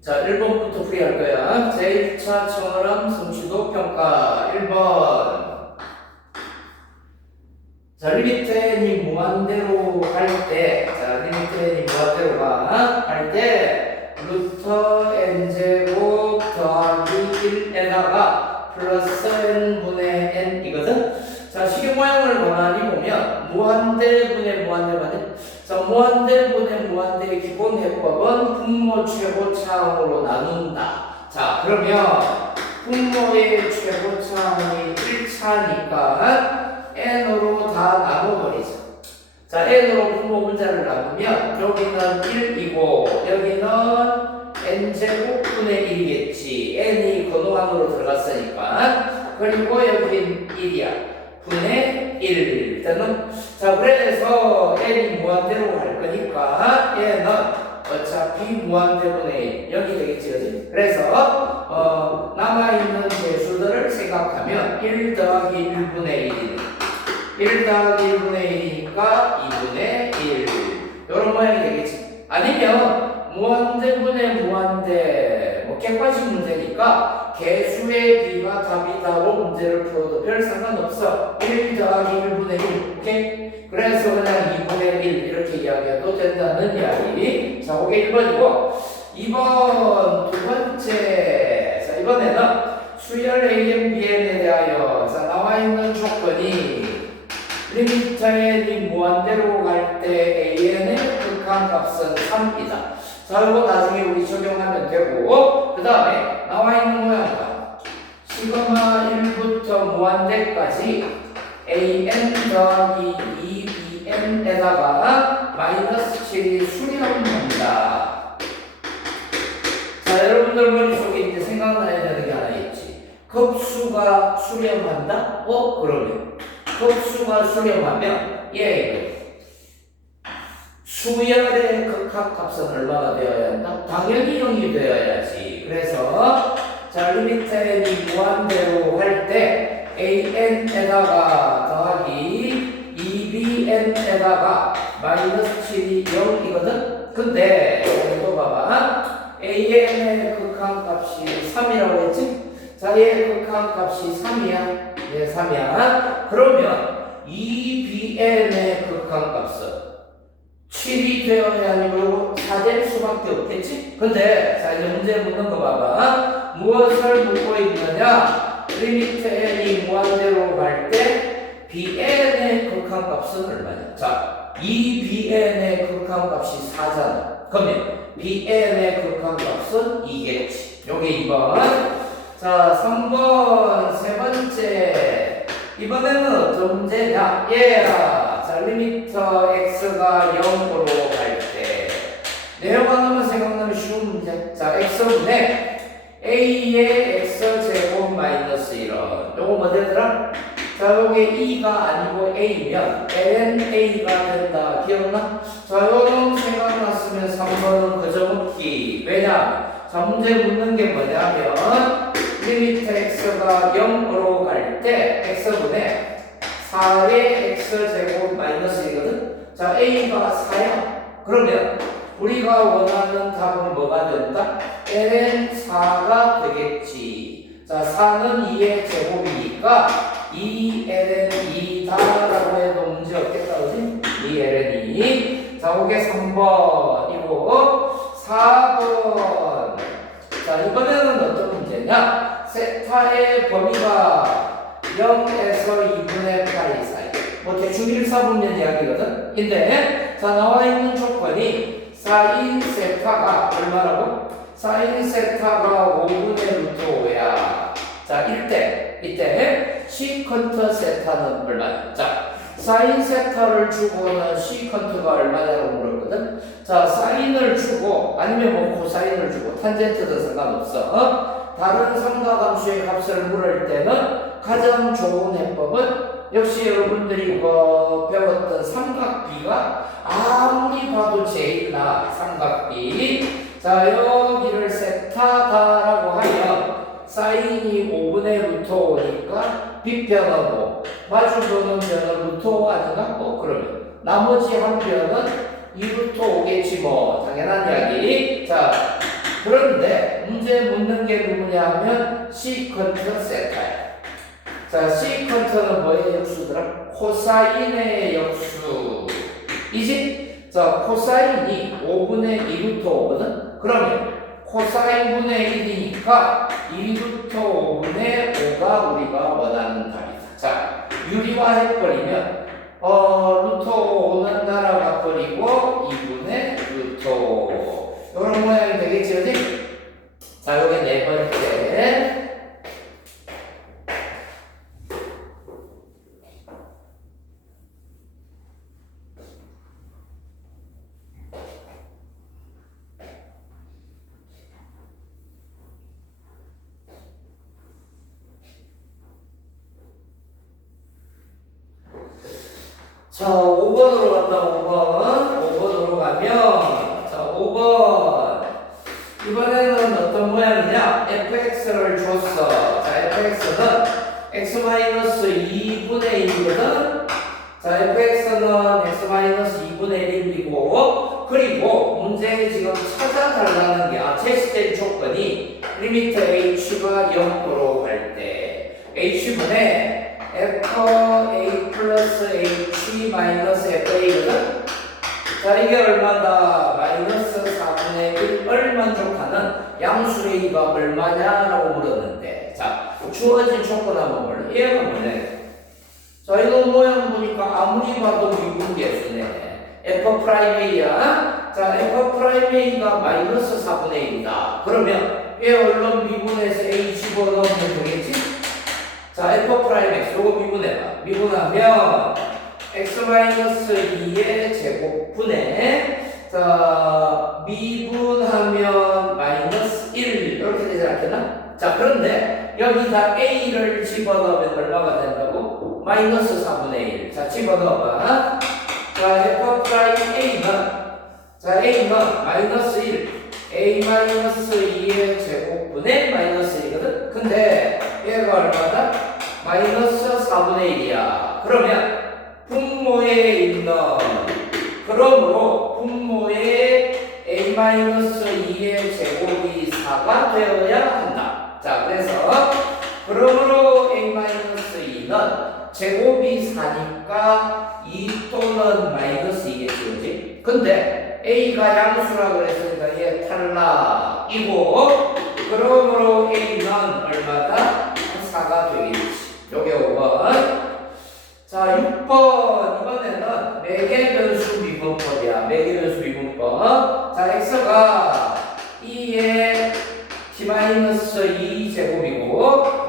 자, 1번부터 풀이할 거야. 제1차 청어람 성취도 평가 1번. 자, 리미트니 무한대로 갈 때, 할 때, 루터 n제곱 더하기 1에다가 플러스 n분의 n이거든? 자, 식의 모양을 가만히 보면, 무한대분의 무한대. 자, 무한대분의 무한대의 기본 해법은 분모 최고차항으로 나눈다. 자, 그러면 분모의 최고차항이 1차니까 n으로 다 나눠버리자. 자, n으로 분모 분자를 나누면 여기는 1이고 여기는 n제곱분의 1이겠지. n이 근호 안으로 들어갔으니까. 그리고 여긴 1이야. 분의 1. 자, 그래서 n이 무한대로 갈 거니까 얘는 어차피 무한대분의 1. 여기 되겠지, 그지? 그래서 남아있는 배수들을 생각하면 1 더하기 1분의 1이네. 1 더하기 1분의 1이니까 2분의 1. 이런 모양이 되겠지. 아니면 무한대분의 무한대, 객관식 문제니까 개수의 비가 답이다로 문제를 풀어도 별 상관없어. 1 더하기 1분의 1. 오케이? 그래서 그냥 2분의 1 이렇게 이야기해도 된다는 이야기. 자, 그게 1번이고 2번 두 번째. 자, 이번에는 수열 AN, BN에 대하여 자, 나와 있는 조건이 리미터 n이 무한대로 갈 때 AN의 극한값은 3이다. 자, 이거 나중에 우리 적용하면 되고, 그 다음에 나와 있는 모양과 시그마 1부터 무한대까지 AN 더하기 2BN에다가 마이너스 7이 수렴합니다. 자, 여러분들 머릿속에 이제 생각나야 되는 게 하나 있지. 급수가 수렴한다? 그러면 급수가 수렴하면 수열의 극한값은 얼마나 되어야 한다? 당연히 0이 되어야지. 그래서 자, 리미트 n이 무한대로 할 때 an에다가 더하기 2bn에다가 마이너스 7이 0이거든? 근데 또 봐봐. an의 극한값이 3이라고 했지? 자, 얘의 극한값이 3이야. 네, 3이야. 그러면 2bn의 극한값은 7이 되어야 아니고 4될 수밖에 없겠지? 근데 자, 이제 문제 묻는 거 봐봐. 무엇을 묻고 있느냐? 리미트 n이 무한대로 갈 때 bn의 극한값은 얼마냐? 자, 2bn의 극한값이 4잖아. 그러면 bn의 극한값은 2겠지. 요게 2번. 자, 3번 세 번째. 이번에는 어떤 문제냐? 얘야. 자, 리미터 x가 0으로 갈 때 내용 하나만 생각나면 쉬운 문제. 자, x분의 a의 x제곱 마이너스 1은 요거 뭐 되더라? 자, 요게 2가 아니고 a면 lna가 된다. 기억나? 자, 요놈 생각났으면 3번은 그저 묻기. 왜냐? 자, 문제 묻는 게 뭐냐면 리미터 x가 0으로 갈 때 x분의 4의 x제곱 마이너스 1이거든? 자, a가 4야. 그러면 우리가 원하는 답은 뭐가 된다? ln 4가 되겠지. 자, 4는 2의 제곱이니까 2ln 2다라고 해도 문제 없겠다, 그지? 2ln 2. 자, 그게 3번이고 4번. 자, 이번에는 어떤 문제냐? 세타의 범위가 0에서 2분의 8이 사이. 대충 1, 4분면 이야기거든? 인데, 자, 나와 있는 조건이 사인 세타가 얼마라고? 사인 세타가 5분의 루트 5야. 자, 이때 시컨트 세타는 얼마야? 자, 사인 세타를 주고는 시컨트가 얼마냐고 물었거든? 자, 사인을 주고, 아니면 코사인을 주고, 탄젠트도 상관없어. 다른 삼각함수의 값을 물을 때는 가장 좋은 해법은 역시 여러분들이 배웠던 삼각비가 아무리 봐도 제일 나아. 삼각비. 자, 여기를 세타다라고 하면 사인이 5분의 루트 5니까 빗변은 5, 마주보는 변은 루트 5 아닌가? 그러면 나머지 한 변은 2루트 5겠지 뭐. 당연한 이야기. 자, 그런데 문제 묻는 게 누구냐 하면 시컨트 세타야. 자, 시컨트는 뭐의 역수더라? 코사인의 역수이지? 자, 코사인이 5분의 2루트 5거든? 그러면 코사인분의 1이니까 2루트 5분의 5가 우리가 원하는 답이다. 자, 유리화 해버리면 루트 5는 날아가 버리고 2분의 루트 5 이런 모양이 되겠지, 그지? 자, 요게 네 번째. 자, 5번으로 간다, 5번. 5번으로 가면, 자, 5번. 이번에는 어떤 모양이냐? fx를 줬어. 자, fx는 x-2분의 1이거든? 자, fx는 x-2분의 1이고, 그리고 문제에 지금 찾아달라는 게, 제시된 조건이 리미트 h가 0으로 갈 때, h분의 fa 플러스 h 마이너스 fa거든? 자, 이게 얼마다? 마이너스 4분의 1을 만족하는 양수 a가 얼마냐라고 물었는데, 자, 주어진 조건 한번 볼래? 얘가 뭐냐? 자, 이거 모양 보니까 아무리 봐도 미분계수네. f 프라임 a야. 자, f 프라임 a가 마이너스 4분의 1이다. 그러면 얘 얼른 미분해서 a 집어넣으면 되겠지? 자, f 프라임 x 요거 미분해봐. 미분하면 x-2의 제곱분의, 자, 미분하면 마이너스 1 이렇게 되지 않겠나? 자, 그런데 여기다 a를 집어넣으면 얼마가 된다고? 마이너스 4분의 1. 자, 집어넣어봐. 자, f 프라임 a는, 자, a는 마이너스 1 a 마이너스 2의 제곱분의 마이너스 1이거든? 근데 얘가 얼마다? 마이너스 4분의 1이야. 그러면 분모에 있는, 그러므로 분모에 a-2의 제곱이 4가 되어야 한다. 자, 그래서 그러므로 a-2는 제곱이 4니까 2 또는 마이너스 2겠지, 그지? 근데 a가 양수라 그랬으니까 얘 탈락이고, 그러므로 a는 얼마다? 4가 되겠지. 요게 5번. 자, 6번. 이번에는 매개 변수 미분법이야. 매개 변수 미분법. 자, x가 2의 t-2 제곱이고,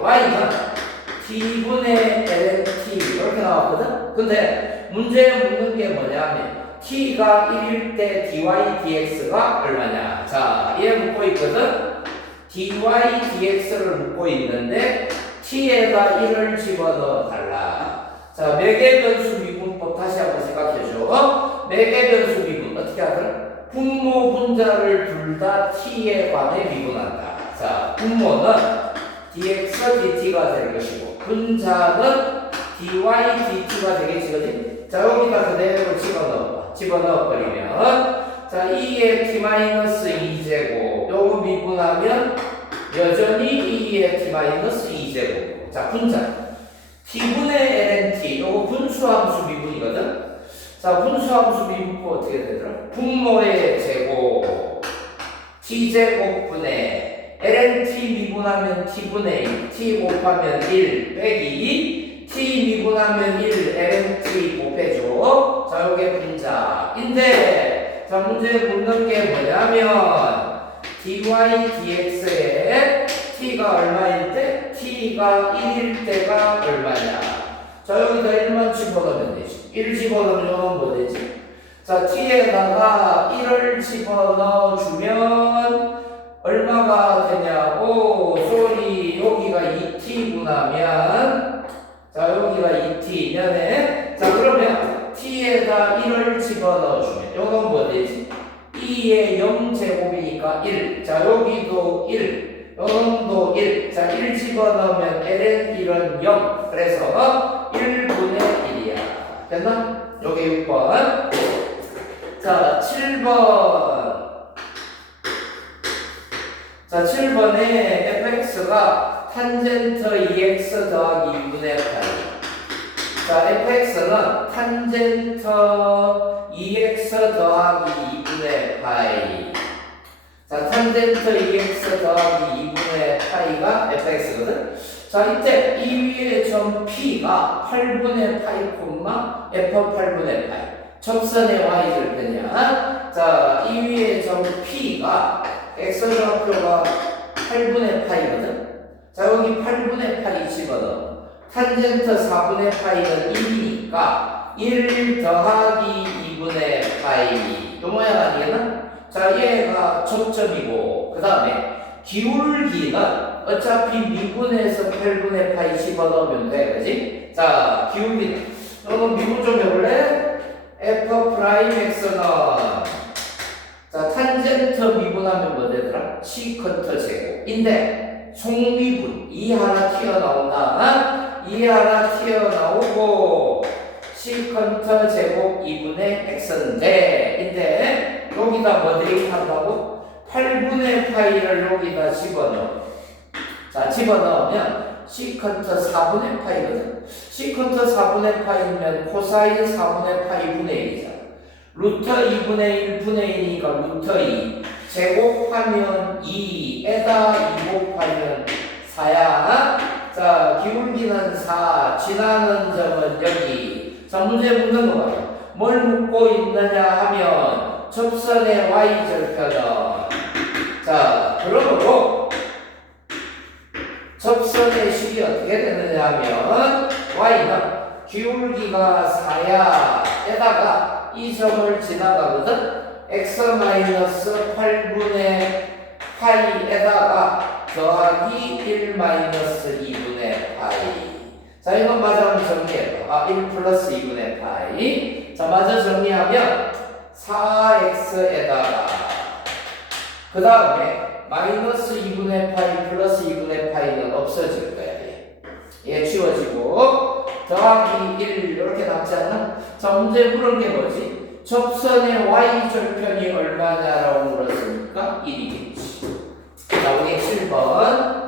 y는 t분의 ln(t) 이렇게 나왔거든? 근데 문제에 묻는 게 뭐냐면, t가 1일 때 dy dx가 얼마냐? 자, 얘 묻고 있거든? dy dx를 묻고 있는데, t에다 1을 집어넣어 달라. 자, 매개 변수 미분법 다시 한번 생각해줘. 매개 변수 미분 어떻게 하더라? 분모 분자를 둘 다 t에 관해 미분한다. 자, 분모는 dx dt가 될 것이고, 분자는 dy dt가 되겠지, 그지? 자, 여기다 그대로 집어넣어. 집어넣어버리면, 자, 2의 t-2제곱 요거 미분하면 여전히 2의 t-2제곱. 자, 분자 t분의 ln(t) 요거 분수함수 미분이거든. 자, 분수함수 미분법 어떻게 되더라? 분모의 제곱 t제곱분의 ln(t) 미분하면 t분의 1 t 곱하면 1 빼기 t 미분하면 1 ln(t) 곱해줘. 자, 요게 분자인데, 자, 문제에 묻는 게 뭐냐면 dy dx에 t가 얼마일 때? t가 1일 때가 얼마냐? 자, 여기다 1만 집어넣으면 되지. 1 집어넣으면 뭐 되지? 자, t에다가 1을 집어넣어주면 얼마가 되냐고? 소리, 여기가 2t분하면, 자, 여기가 2t면에, 자, 그러면 t에다 1을 집어넣어주면 이건 뭐 되지? 2의 0제곱이니까 1. 자, 여기도 1. 여기도 1. 자, 1 집어넣으면 ln 1은 0. 그래서 1분의 1이야. 됐나? 여기 6번. 자, 7번. 자, 7번에 fx가 탄젠트 2x 더하기 2분의 파이. 자, fx는 탄젠트 2x 더하기 2분의 파이. 자, 탄젠트 2x 더하기 2분의 파이가 fx거든. 자, 이때 이 위에 점 p가 8분의 파이 콤마 f 8분의 파이. 접선의 y절편이야. 자, 이 위에 점 p가 x좌표가 8분의 파이거든. 자, 여기 8분의 파이 집어넣어. 탄젠트 4분의 파이는 1이니까 1 더하기 2분의 파이. 요 모양 아니겠나? 자, 얘가 접점이고, 그 다음에 기울기는 어차피 미분에서 8분의 파이 집어넣으면 돼, 그지? 자, 기울기는 너는 미분 좀 해볼래? f 프라임 x는 자, 탄젠트 미분하면 뭐 되더라? 시컨트 제곱인데 속미분 이 하나 튀어나온다. 이 하나 튀어나오고 시컨트 제곱 2분의 x인데 여기다 뭐 대입한다고? 8분의 파이를 여기다 집어넣어. 자, 집어넣으면 시컨트 4분의 파이거든. 시컨트 4분의 파이면 코사인 4분의 파이 분의 1이잖아. 루터 2분의 1 분의 1이니까 루터 2 제곱하면 2에다 2 곱하면 4야. 자, 기울기는 4, 지나는 점은 여기. 자, 문제 묻는 거 봐요. 뭘 묻고 있느냐 하면 접선의 y절편은 자, 그러므로 접선의 식이 어떻게 되느냐 하면 y는 기울기가 4야 에다가 이 점을 지나가거든. x-8분의 파이에다가 더하기 1 2분의 파이. 자, 이건 마저 정리해봐. 1 플러스 2분의 파이. 자, 마저 정리하면 4x에다가 그 다음에 마이너스 2분의 파이 플러스 2분의 파이는 없어질 거야. 얘 지워지고 더하기 1 이렇게 남지 않나? 자, 문제 물은 게 뭐지? 접선의 y절편이 얼마냐라고 물었으니까 1이겠지. 자, 우리 7번.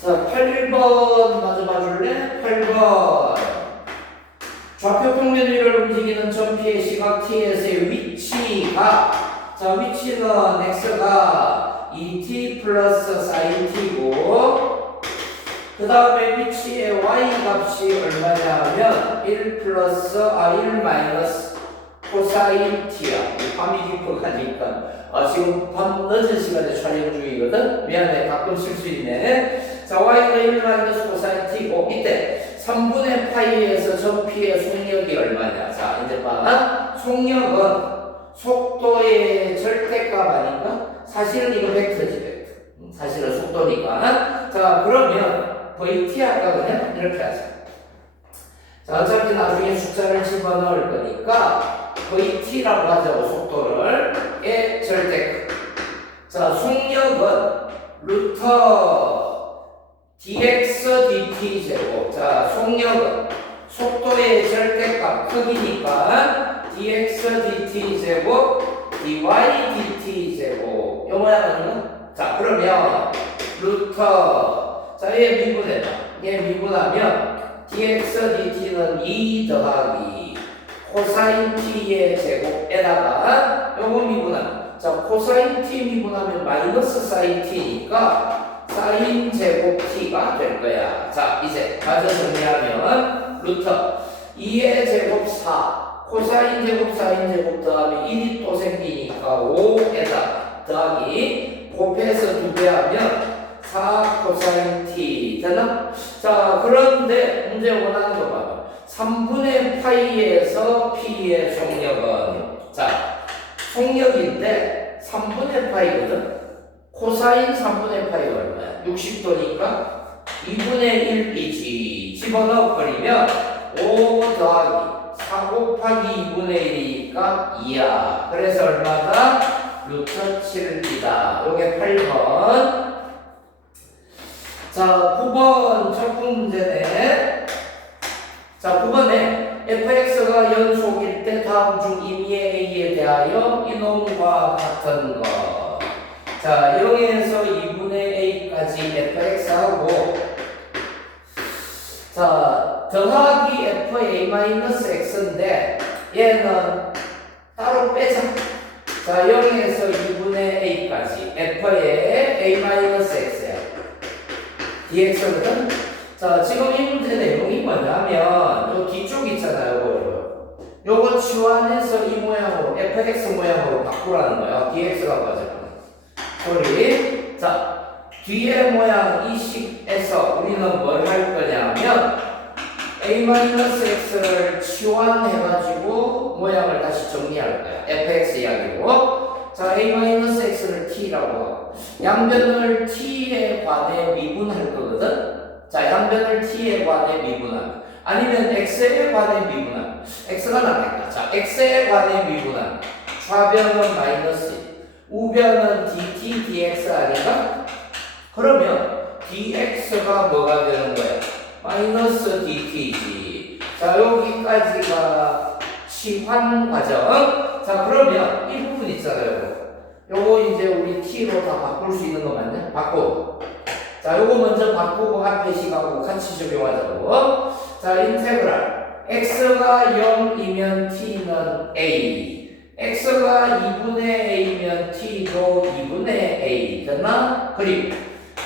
자, 8번 마저 봐줄래? 8번. 좌표 평면 위를 움직이는 점피의 시각 t에서의 위치가 자, 위치는 x가 2t 플러스 sin t고 그 다음에 위치의 y 값이 얼마냐 하면 1 플러스 1 마이너스 코사인 t야. 밤이 깊어가니까 지금 밤 늦은 시간에 촬영 중이거든. 미안해, 가끔 실수 있네. 자, y가 1 마이너스 코사인 t고 이때 3분의 파이에서 점피의 속력이 얼마냐. 자, 이제 봐. 속력은 속도의 절대값 아닌가? 사실은 이거 벡터지, 벡터. 사실은 속도니까. 자, 그러면 VT 할까 그냥 이렇게 하자. 자, 어차피 나중에 숫자를 집어넣을 거니까 VT라고 하자고, 속도를. 의 절대값. 자, 속력은 루터 dx dt 제곱. 자, 속력은 속도의 절대값 크기니까 dx dt 제곱 dy dt 제곱. 요 모양 아닌가? 자, 그러면 루터 자, 얘 미분해봐. 얘 미분하면 dx dt는 2 더하기 코사인 t의 제곱에다가 요거 미분하면 자, 코사인 t 미분하면 마이너스 사인 t니까 사인 제곱 t가 될 거야. 자, 이제 마저 정리하면 루터 2의 제곱 4 코사인 제곱 사인 제곱 더하면 1이 또 생기니까 5에다가 더하기 곱해서 2배 하면 4 코사인 t 되나? 자, 그런데 문제 원하는 거 봐봐. 3분의 파이에서 p의 속력은 자, 속력인데 3분의 파이거든. 코사인 3분의 파이가 얼마야? 60도니까 2분의 1이지. 집어넣어 버리면 5 더하기 4 곱하기 2분의 1이니까 2야. 그래서 얼마다? 루트 7이다. 요게 8번. 자, 9번 적분 문제네. 자, 9번에 fx가 연속일 때 다음 중 임의의 a에 대하여 이놈과 같은 것. 자, 0에서 2분의 a까지 fx하고, 자, 더하기 fa-x인데 얘는 따로 빼자. 자, 0에서 2분의 a까지 f의 a-x야. dx거든? 자, 지금 이 문제 내용이 뭐냐면 요 뒤쪽 있잖아요. 요거 치환해서 이 모양으로 fx 모양으로 바꾸라는 거야. dx가 빠져. 소리. 자, 뒤에 모양 이 식에서 우리는 뭘 할 거냐면 a-x를 치환해가지고 모양을 다시 정리할 거야. fx 이야기고. 자, a-x를 t라고 하고 양변을 t에 관해 미분할 거거든. 자, 양변을 t에 관해 미분함 아니면 x에 관해 미분함. x가 낫겠다. 자, x에 관해 미분함. 좌변은 마이너스, 우변은 dt, dx 아닌가? 그러면 dx가 뭐가 되는 거야? 마이너스 dt지. 자, 여기까지가 치환 과정. 자, 그러면 이 부분 있잖아요. 요거 이제 우리 t로 다 바꿀 수 있는 거 맞냐? 바꾸고. 자, 요거 먼저 바꾸고 앞에 식하고 같이 적용하자고. 자, 인테그랄. x가 0이면 t는 a. x가 2분의 a면 t도 2분의 a. 됐나? 그리고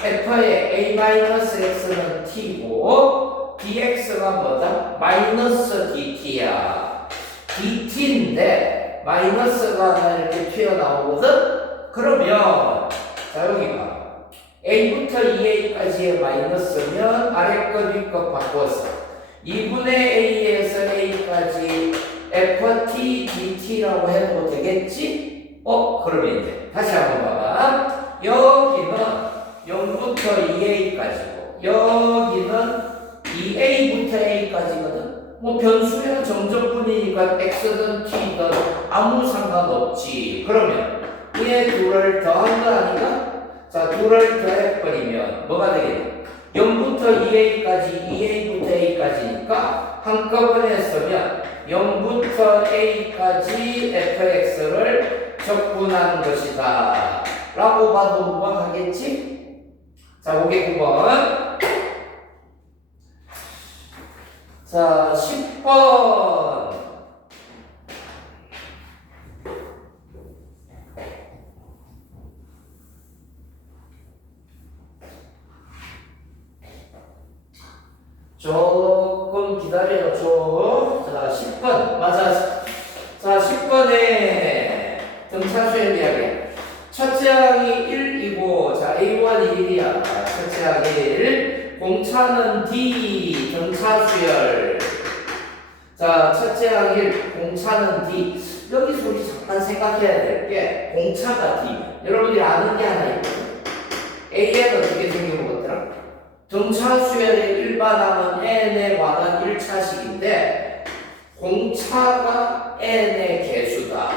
f의 a-x는 t고 dx가 뭐다? 마이너스 dt야. dt인데 마이너스가 이렇게 튀어나오거든? 그러면 자, 여기가 a부터 2a까지의 마이너스면 아래 것 위 것 바꿔서 2분의 a에서 a까지 ft dt라고 해도 되겠지? 그러면 이제 다시 한번 봐봐. 여기는 0부터 2a까지고 여기는 2a부터 a까지거든. 뭐 변수야 정적분이니까 x든 t든 아무 상관없지. 그러면 얘 둘을 더한 거 아닌가? 자, 둘을 더해버리면 뭐가 되겠냐? 0부터 2a까지, 2a부터 a까지니까 한꺼번에 쓰면 0부터 a까지 fx를 적분한 것이다 라고 봐도 무방하겠지? 자, 그게 9번. 자, 10번. 조금 기다려줘. 자, 10번. 맞아. 자, 10번에 등차수의 이야기. 첫째 항이 1이고, 자, A1이 1이야. 첫째 항이 1. 공차는 D, 등차수열. 자, 첫째 항이 1, 공차는 D. 여기서 우리 잠깐 생각해야 될 게, 공차가 D. 여러분들이 아는 게 하나 있거든. A는 어떻게 생긴 것 같더라? 등차수열의 일반항은 n에 관한 1차식인데 공차가 n의 개수다.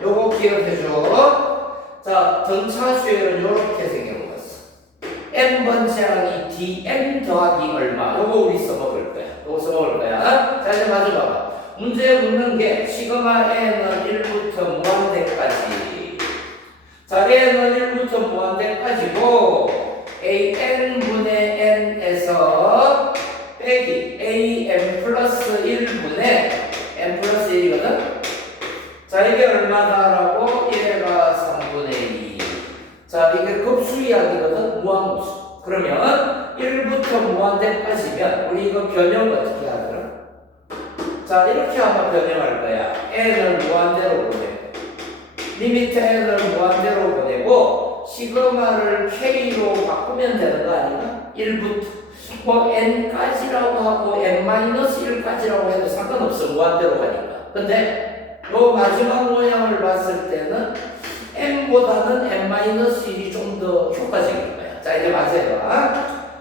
요거 기억해줘. 자, 등차수열은 요렇게 생긴 거였어. n번째 항이 dn 더하기 얼마. 요거 우리 써먹을 거야. 요거 써먹을 거야. 자, 이제 마저 봐봐. 문제 묻는 게 시그마 n은 1부터 무한대까지. 자, n은 1부터 무한대까지고 an분의 n에서 빼기 an 플러스 1분의 n 플러스 1이거든? 자, 이게 얼마다라고? 얘가 3분의 2. 자, 이게 급수 이야기거든? 무한급수. 그러면 1부터 무한대까지면 우리 이거 변형 어떻게 하더라? 자, 이렇게 아마 변형할 거야. n을 무한대로 보내고 리미트 n을 무한대로 보내고 시그마를 k로 바꾸면 되는 거 아닌가? 1부터 뭐 n까지라고 하고 n-1까지라고 해도 상관없어. 무한대로 가니까. 근데 요 마지막 모양을 봤을 때는 n보다는 n-1이 좀 더 효과적일 거야. 자, 이제 맞아요.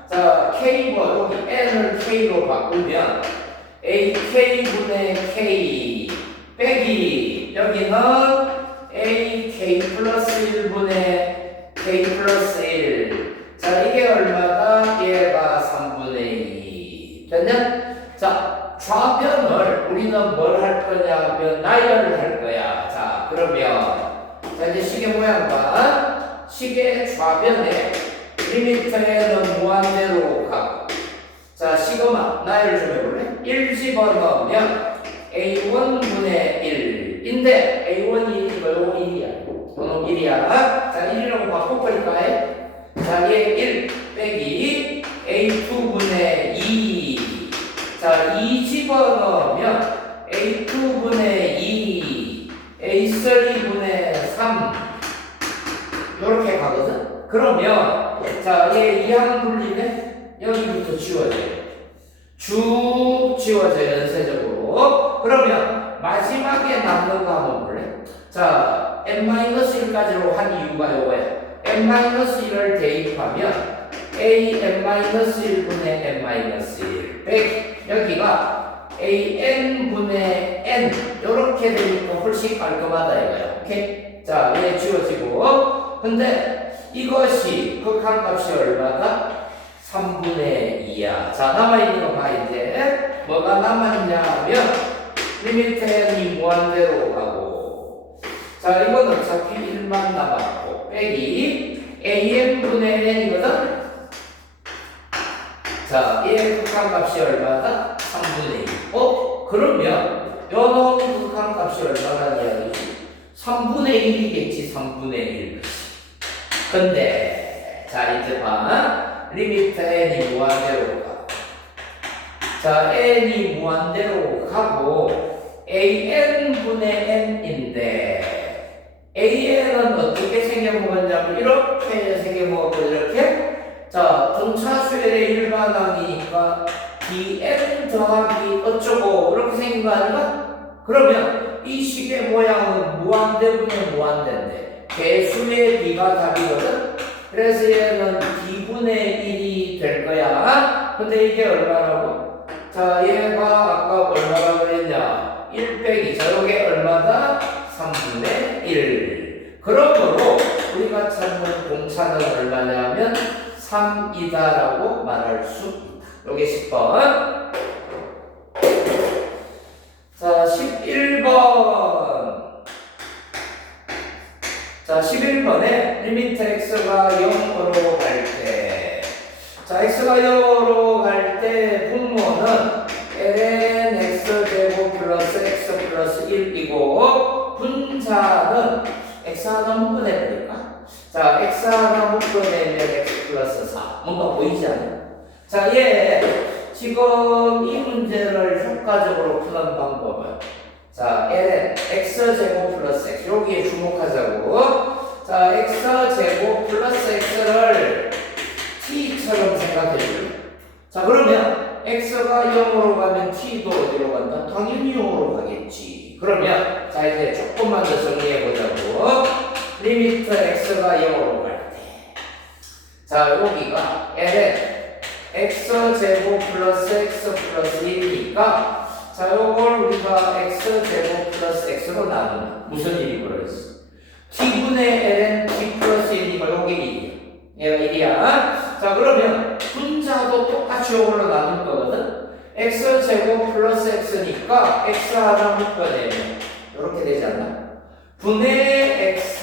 자, k 뭐 여기 n을 k로 바꾸면 ak분의 k 빼기 여기는 ak 플러스 1분의 k 플러스 1. 자, 이게 얼마다? 얘가 3분의 2. 됐냐? 자, 좌변을 우리는 뭘 할 거냐면 나열할 거야. 자, 그러면 자, 이제 시계 모양과 시계 좌변에 리미터에는 무한대로 가고, 자, 시그마 나열 좀 해볼래? 1 집어넣으면 a1분의 1인데 a1이 이거 요거 1이야. 요거 1이야. 자, 1이라고 바꿔버릴까 해? 자, 얘 1 빼기 a2분의 2. 자, 2 집어넣으면 a2분의 2, a3분의 3 요렇게 가거든? 그러면 자, 얘 이항 분리네? 여기부터 지워져요. 쭉 지워져요, 연쇄적으로. 그러면 마지막에 남는 거 한번 볼래? 자, n-1까지로 한 이유가 요거야. n-1을 대입하면 an-1분의 n-1 빼기 여기가 an분의 n 요렇게 되니까 훨씬 깔끔하다 이거야. 오케이? 자, 얘 지워지고, 근데 이것이 극한값이 얼마다? 3분의 2야. 자, 남아있는 거 봐. 이제 뭐가 남았냐면 리미트 n이 무한대로 가고, 자, 이건 어차피 1만 남았고 빼기 an분의 n이거든. 자, 얘의 극한값이 얼마다? 3분의 2. 그러면 요놈 극한값이 얼마나 이야기지? 3분의 1이겠지. 3분의 1. 근데 자, 이제 봐. 리미트 n이 무한대로 가고, 자, n이 무한대로 가고 an분의 n인데 an은 어떻게 생겨먹었냐면 이렇게 생겨먹었고, 이렇게. 자, 등차수열의 일반항이니까 dn 더하기 어쩌고 이렇게 생긴 거 아닌가? 그러면 이 식의 모양은 무한대분의 무한대인데 개수의 b가 답이거든? 그래서 얘는 d분의 1이 될 거야. 근데 이게 얼마라고? 자, 얘가 아까 얼마라고 그랬냐? 1 빼기, 자, 요게 얼마다? 3분의 1. 그러므로 우리가 찾는 공차는 얼마냐면 3이다라고 말할 수 있다. 요게 10번. 자, 11번. 자, 11번에 리미트 x가 0으로 갈 때, 자, x가 0으로 갈 때 분모는 ln x제곱 플러스 x 플러스 1이고 분자는 x 하나 묶어내니까, 자, x 하나 묶어내면 x 플러스 4. 뭔가 보이지 않아요? 자, 얘 지금 이 문제를 효과적으로 푸는 방법은, 자, ln x제곱 플러스 x 여기에 주목하자고. 자, x제곱 플러스 x를 t처럼 생각해 줄래? 자, 그러면 x가 0으로 가면 t도 어디로 간다? 당연히 0으로 가겠지. 그러면 자, 이제 조금만 더 정리해 보자고. 리미트 x가 0으로 갈 때, 자, 여기가 ln x제곱 플러스 x 플러스 1이니까, 자, 요걸 우리가 x제곱 플러스 x로 나누면 무슨 일이 벌어졌어? t분의 ln t 플러스 1이니까 요게 1이야. 얘가 1이야. 자, 그러면 분자도 똑같이 요걸로 나눌 거거든? x제곱 플러스 x니까 x 하나 묶어내면 요렇게 되지 않나? 분의 x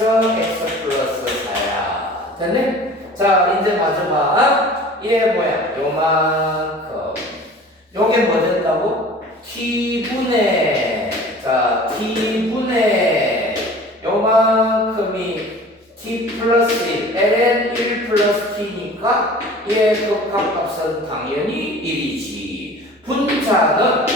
플러스 4야. 됐네? 자, 이제 마지막 얘 뭐야? 요만큼. 요게 뭐 된다고? t분의, 자, t분의 요만큼이 t 플러스 1, ln 1 플러스 t니까 얘 극한값은 당연히 1이지. 분자는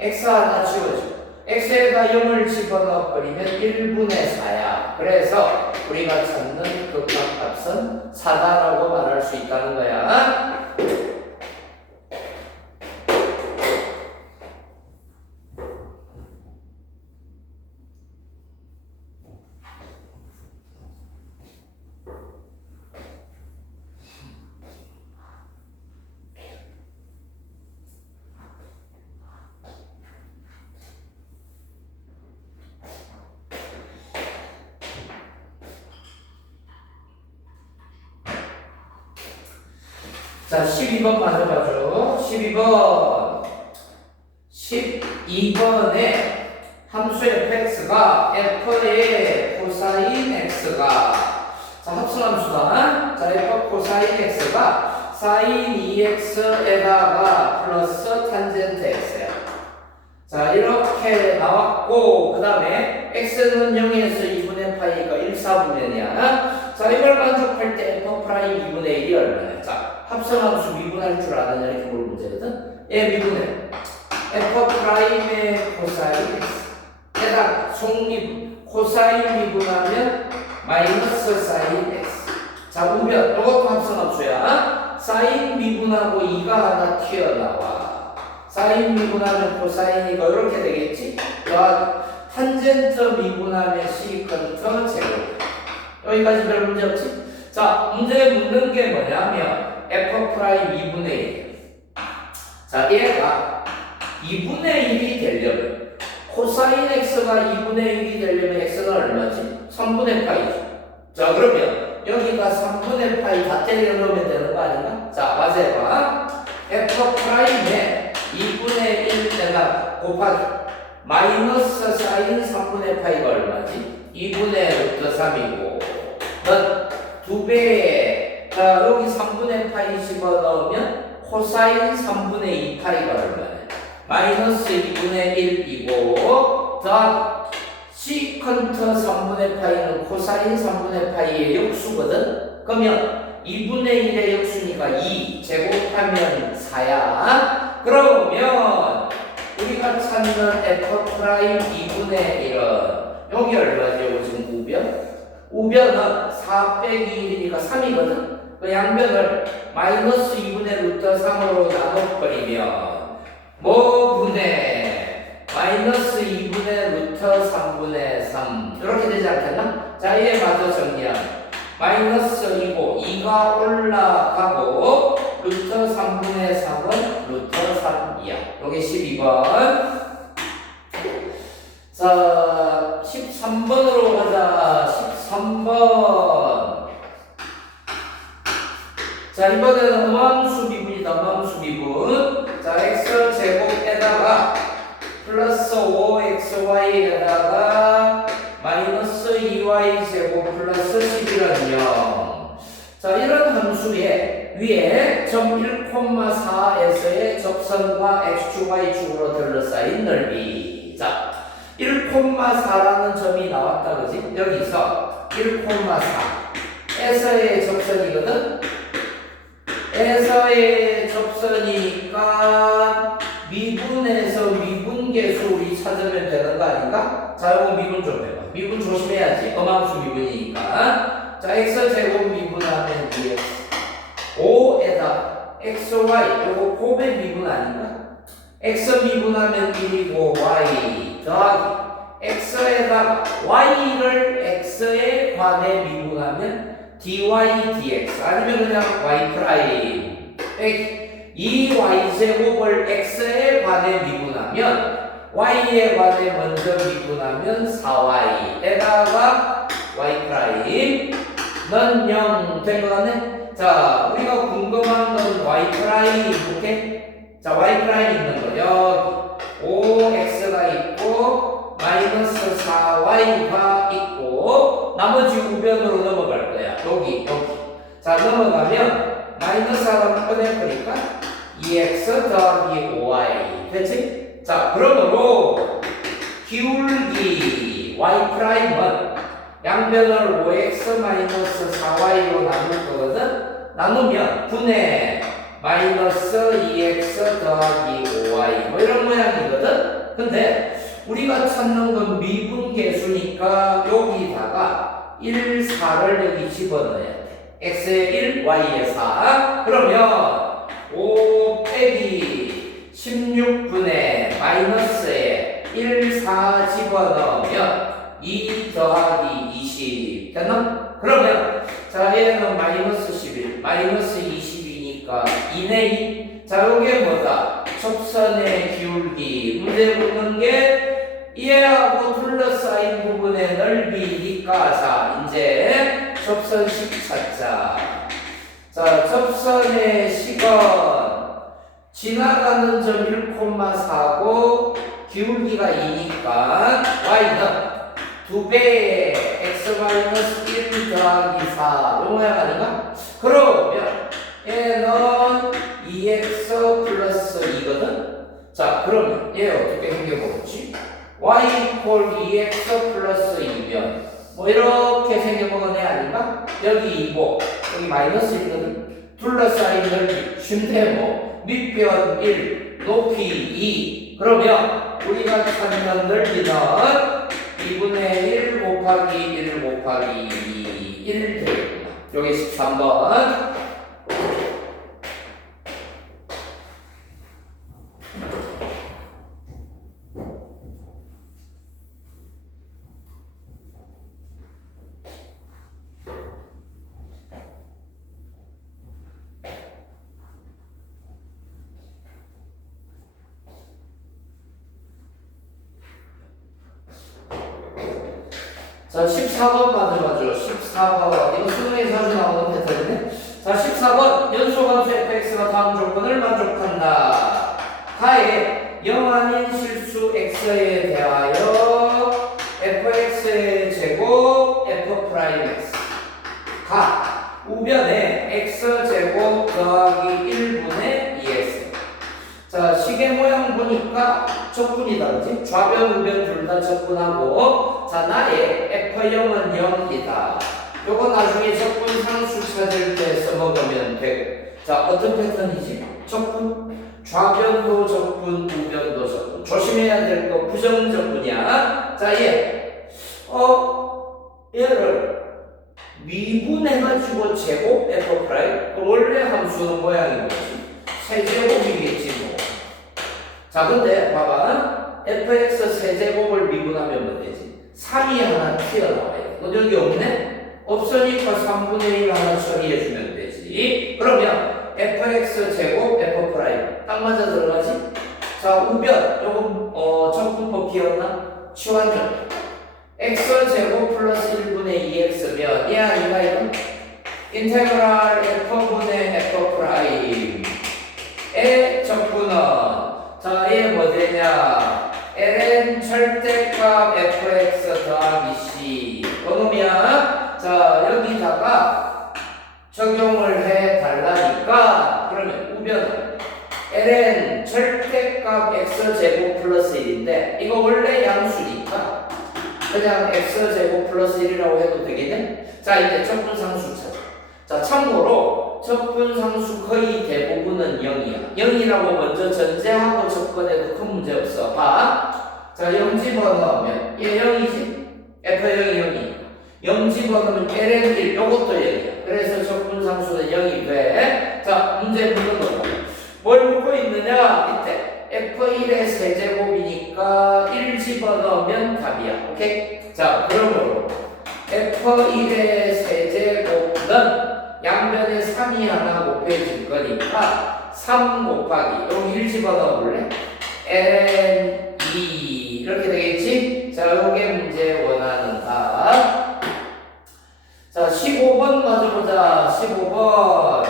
x 하나 지워줘. x에다 0을 집어넣어버리면 1분의 4야. 그래서 우리가 찾는 극한값은 4다라고 말할 수 있다는 거야. 자, 12번 맞아봐줘. 12번. 12번에 함수 fx가 f의 코사인 x가 자, 합성함수다. 자, f 코사인 x가 사인 2x에다가 플러스 탄젠트 x야. 자, 이렇게 나왔고, 그 다음에 x는 0에서 2분의 파이가 1, 4분면이야. 자, 이걸 만족할 때 f 프라임 2분의 1이 얼마냐? 자, 합성함수 미분할 줄 아느냐 이렇게 물 문제거든. 미분해. f 프라임의 코사인 x에다 속미분. 코사인 미분하면 마이너스 사인 x. 자, 우변. 이것도 합성함수야. 사인 미분하고 2가 하나 튀어나와. 사인 미분하면 코사인이가 이렇게 되겠지? 탄젠트 미분하면 시컨트 제곱. 여기까지 별 문제 없지? 자, 문제 묻는 게 뭐냐면 f 프라임 2분의 1. 자, 얘가 2분의 1이 되려면 코사인 x가 2분의 1이 되려면 x는 얼마지? 3분의 파이죠. 자, 그러면 여기가 3분의 파이 다 때려 넣으면 되는 거 아닌가? 자, 맞아요. f 프라임에 2분의 1에다 곱하기 마이너스 사인 3분의 파이가 얼마지? 2분의 루트 3이고 넌 2배에 자 여기 3분의 파이 집어넣으면 코사인 3분의 2 파이가 얼마냐? 마이너스 2분의 1이고 더하기 시컨트 3분의 파이는 코사인 3분의 파이의 역수거든? 그러면 2분의 1의 역수니까 2 제곱하면 4야. 그러면 우리가 찾는 f 프라임 2분의 1은 여기 얼마죠? 지금 우변? 우변은 4 빼기 1이니까 3이거든? 그 양변을 마이너스 2분의 루트 3으로 나눠버리면 뭐 분의 마이너스 2분의 루트 3분의 3 이렇게 되지 않겠나? 자, 얘 마저 정리하면 마이너스 2고 2가 올라가고 루트 3분의 3은 루트 3이야. 요게 12번. 자, 13번으로 가자. 13번. 자, 이번에는 음함수 미분이다. 음함수 미분. 자, x 제곱에다가 플러스 5xy에다가 마이너스 2y 제곱 플러스 11은 0. 자, 이런 함수에 위에 점 1,4에서의 접선과 x축y축으로 둘러싸인 넓이. 자, 1,4라는 점이 나왔다, 그지? 여기서 1,4에서의 접선이거든? 에서의 접선이니까 미분에서 미분계수 우리 찾으면 되는 거 아닌가? 자, 이거 미분 좀 해봐. 미분 조심해야지. 음함수 미분이니까. 자, x제곱 미분하면 dx 5에다 xy 요거 곱의 미분 아닌가? x 미분하면 1이고 y 더하기 x에다가 y를 x에 관해 미분하면 dy dx 아니면 그냥 y 프라임 이 y제곱을 x에 관해 미분하면 y에 관해 먼저 미분하면 4y에다가 y 프라임 넌 0 된 거 같네? 자, 우리가 궁금한 건 y 프라임 이렇게 자, y 프라임 있는 거 여기 5x가 있고 마이너스 4y가 있고 나머지 우변으로 넘어갈 거야. 여기 자, 넘어가면 마이너스 하나 꺼내버릴까? 2x 더하기 5y 됐지? 자, 그러므로 기울기 y 프라임은 양변을 5x 마이너스 4y로 나눌 거거든? 나누면 분의 마이너스 2x 더하기 5y 뭐 이런 모양이거든? 근데 우리가 찾는 건 미분계수니까 여기다가 1, 4를 여기 집어넣어야 돼. x에 1, y에 4. 그러면 5 빼기 16분의 마이너스에 1, 4 집어넣으면 2 더하기 20 됐나? 그러면 자, 얘는 마이너스 11 마이너스 20이니까 2네 2. 자, 요게 뭐다? 접선의 기울기. 문제 묻는 게 얘하고 둘러싸인 부분의 넓이니까 자, 이제 접선식 찾자. 자, 자, 접선의 시건 지나가는 점 1,4고 기울기가 2니까 y는 2배의 x-1 더하기 4 요 모양 아닌가? 그러면 얘는 2x 플러스 2거든? 자, 그러면 얘 어떻게 생겨보겠지? y equal 2x 플러스 2면 뭐 이렇게 생겨보는 애 아닌가? 여기 2고 여기 마이너스 1거든? 둘러싸인 넓이 쉰데 뭐 밑변 1 높이 2 그러면 우리가 찾는 넓이는 2분의 1 곱하기 1 곱하기 1 되겠구나. 여기 13번. 자, 14번 맞죠? 14번. 이거 수능에 자주 나오는 패턴인데. 자, 14번. 연소함수 fx가 다음 조건을 만족한다. 하에 0 아닌 실수 x에 대하여 fx의 제곱 f'x 가 우변에 x제곱 더하기 1분의 2x. 자, 시계 모양 보니까 적분이다, 그지? 좌변, 우변 둘 다 적분하고, 자, 나의 F0은 0이다. 요거 나중에 적분 상수 찾을 때 써먹으면 되고. 자, 어떤 패턴이지? 적분? 좌변도 적분, 우변도 적분. 조심해야 될 거 부정적분이야. 자, 얘를 미분해가지고 제곱 F 프라임. 원래 함수는 모양이 뭐지? 세제곱이겠지, 뭐. 자, 근데 봐봐. fx 세제곱을 미분하면 뭐 되지? 3이 하나 튀어나와야 돼. 여기 없네? 없으니까 3분의 1 하나 처리해주면 되지. 그러면 fx 제곱 f 프라임 딱 맞아 들어가지? 자, 우변 요거 적분법 기억나? 치환점 x 제곱 플러스 1분의 2x면 얘 아닌가 이건? 인테그랄 f분의 f 프라임 의 적분은 자, 얘 뭐 되냐? ln 절대값 fx 더하기 c. 그러면 자, 여기다가 적용을 해 달라니까 그러면 우변은 ln 절대값 x제곱 플러스 1인데 이거 원래 양수니까 그냥 x제곱 플러스 1이라고 해도 되겠네? 자, 이제 적분상수 찾아. 자, 참고로 적분상수 거의 대부분은 0이야. 0이라고 먼저 전제하고 접근해도 큰 문제 없어. 봐. 자, 0 집어넣으면 얘 0이지? F0이 0이니까 0 집어넣으면 LN1 요것도 0이야. 그래서 적분상수는 0이 돼. 자, 문제 물어보자. 뭘 묻고 있느냐? 이때 F1의 세제곱이니까 1 집어넣으면 답이야. 오케이? 자, 그러므로 F1의 세제곱은 양변에 3이 하나 곱해질 거니까 3 곱하기 여기 1 집어넣어볼래? ln 2 이렇게 되겠지? 자, 요게 문제 원하는 답. 자, 15번 맞아보자. 15번.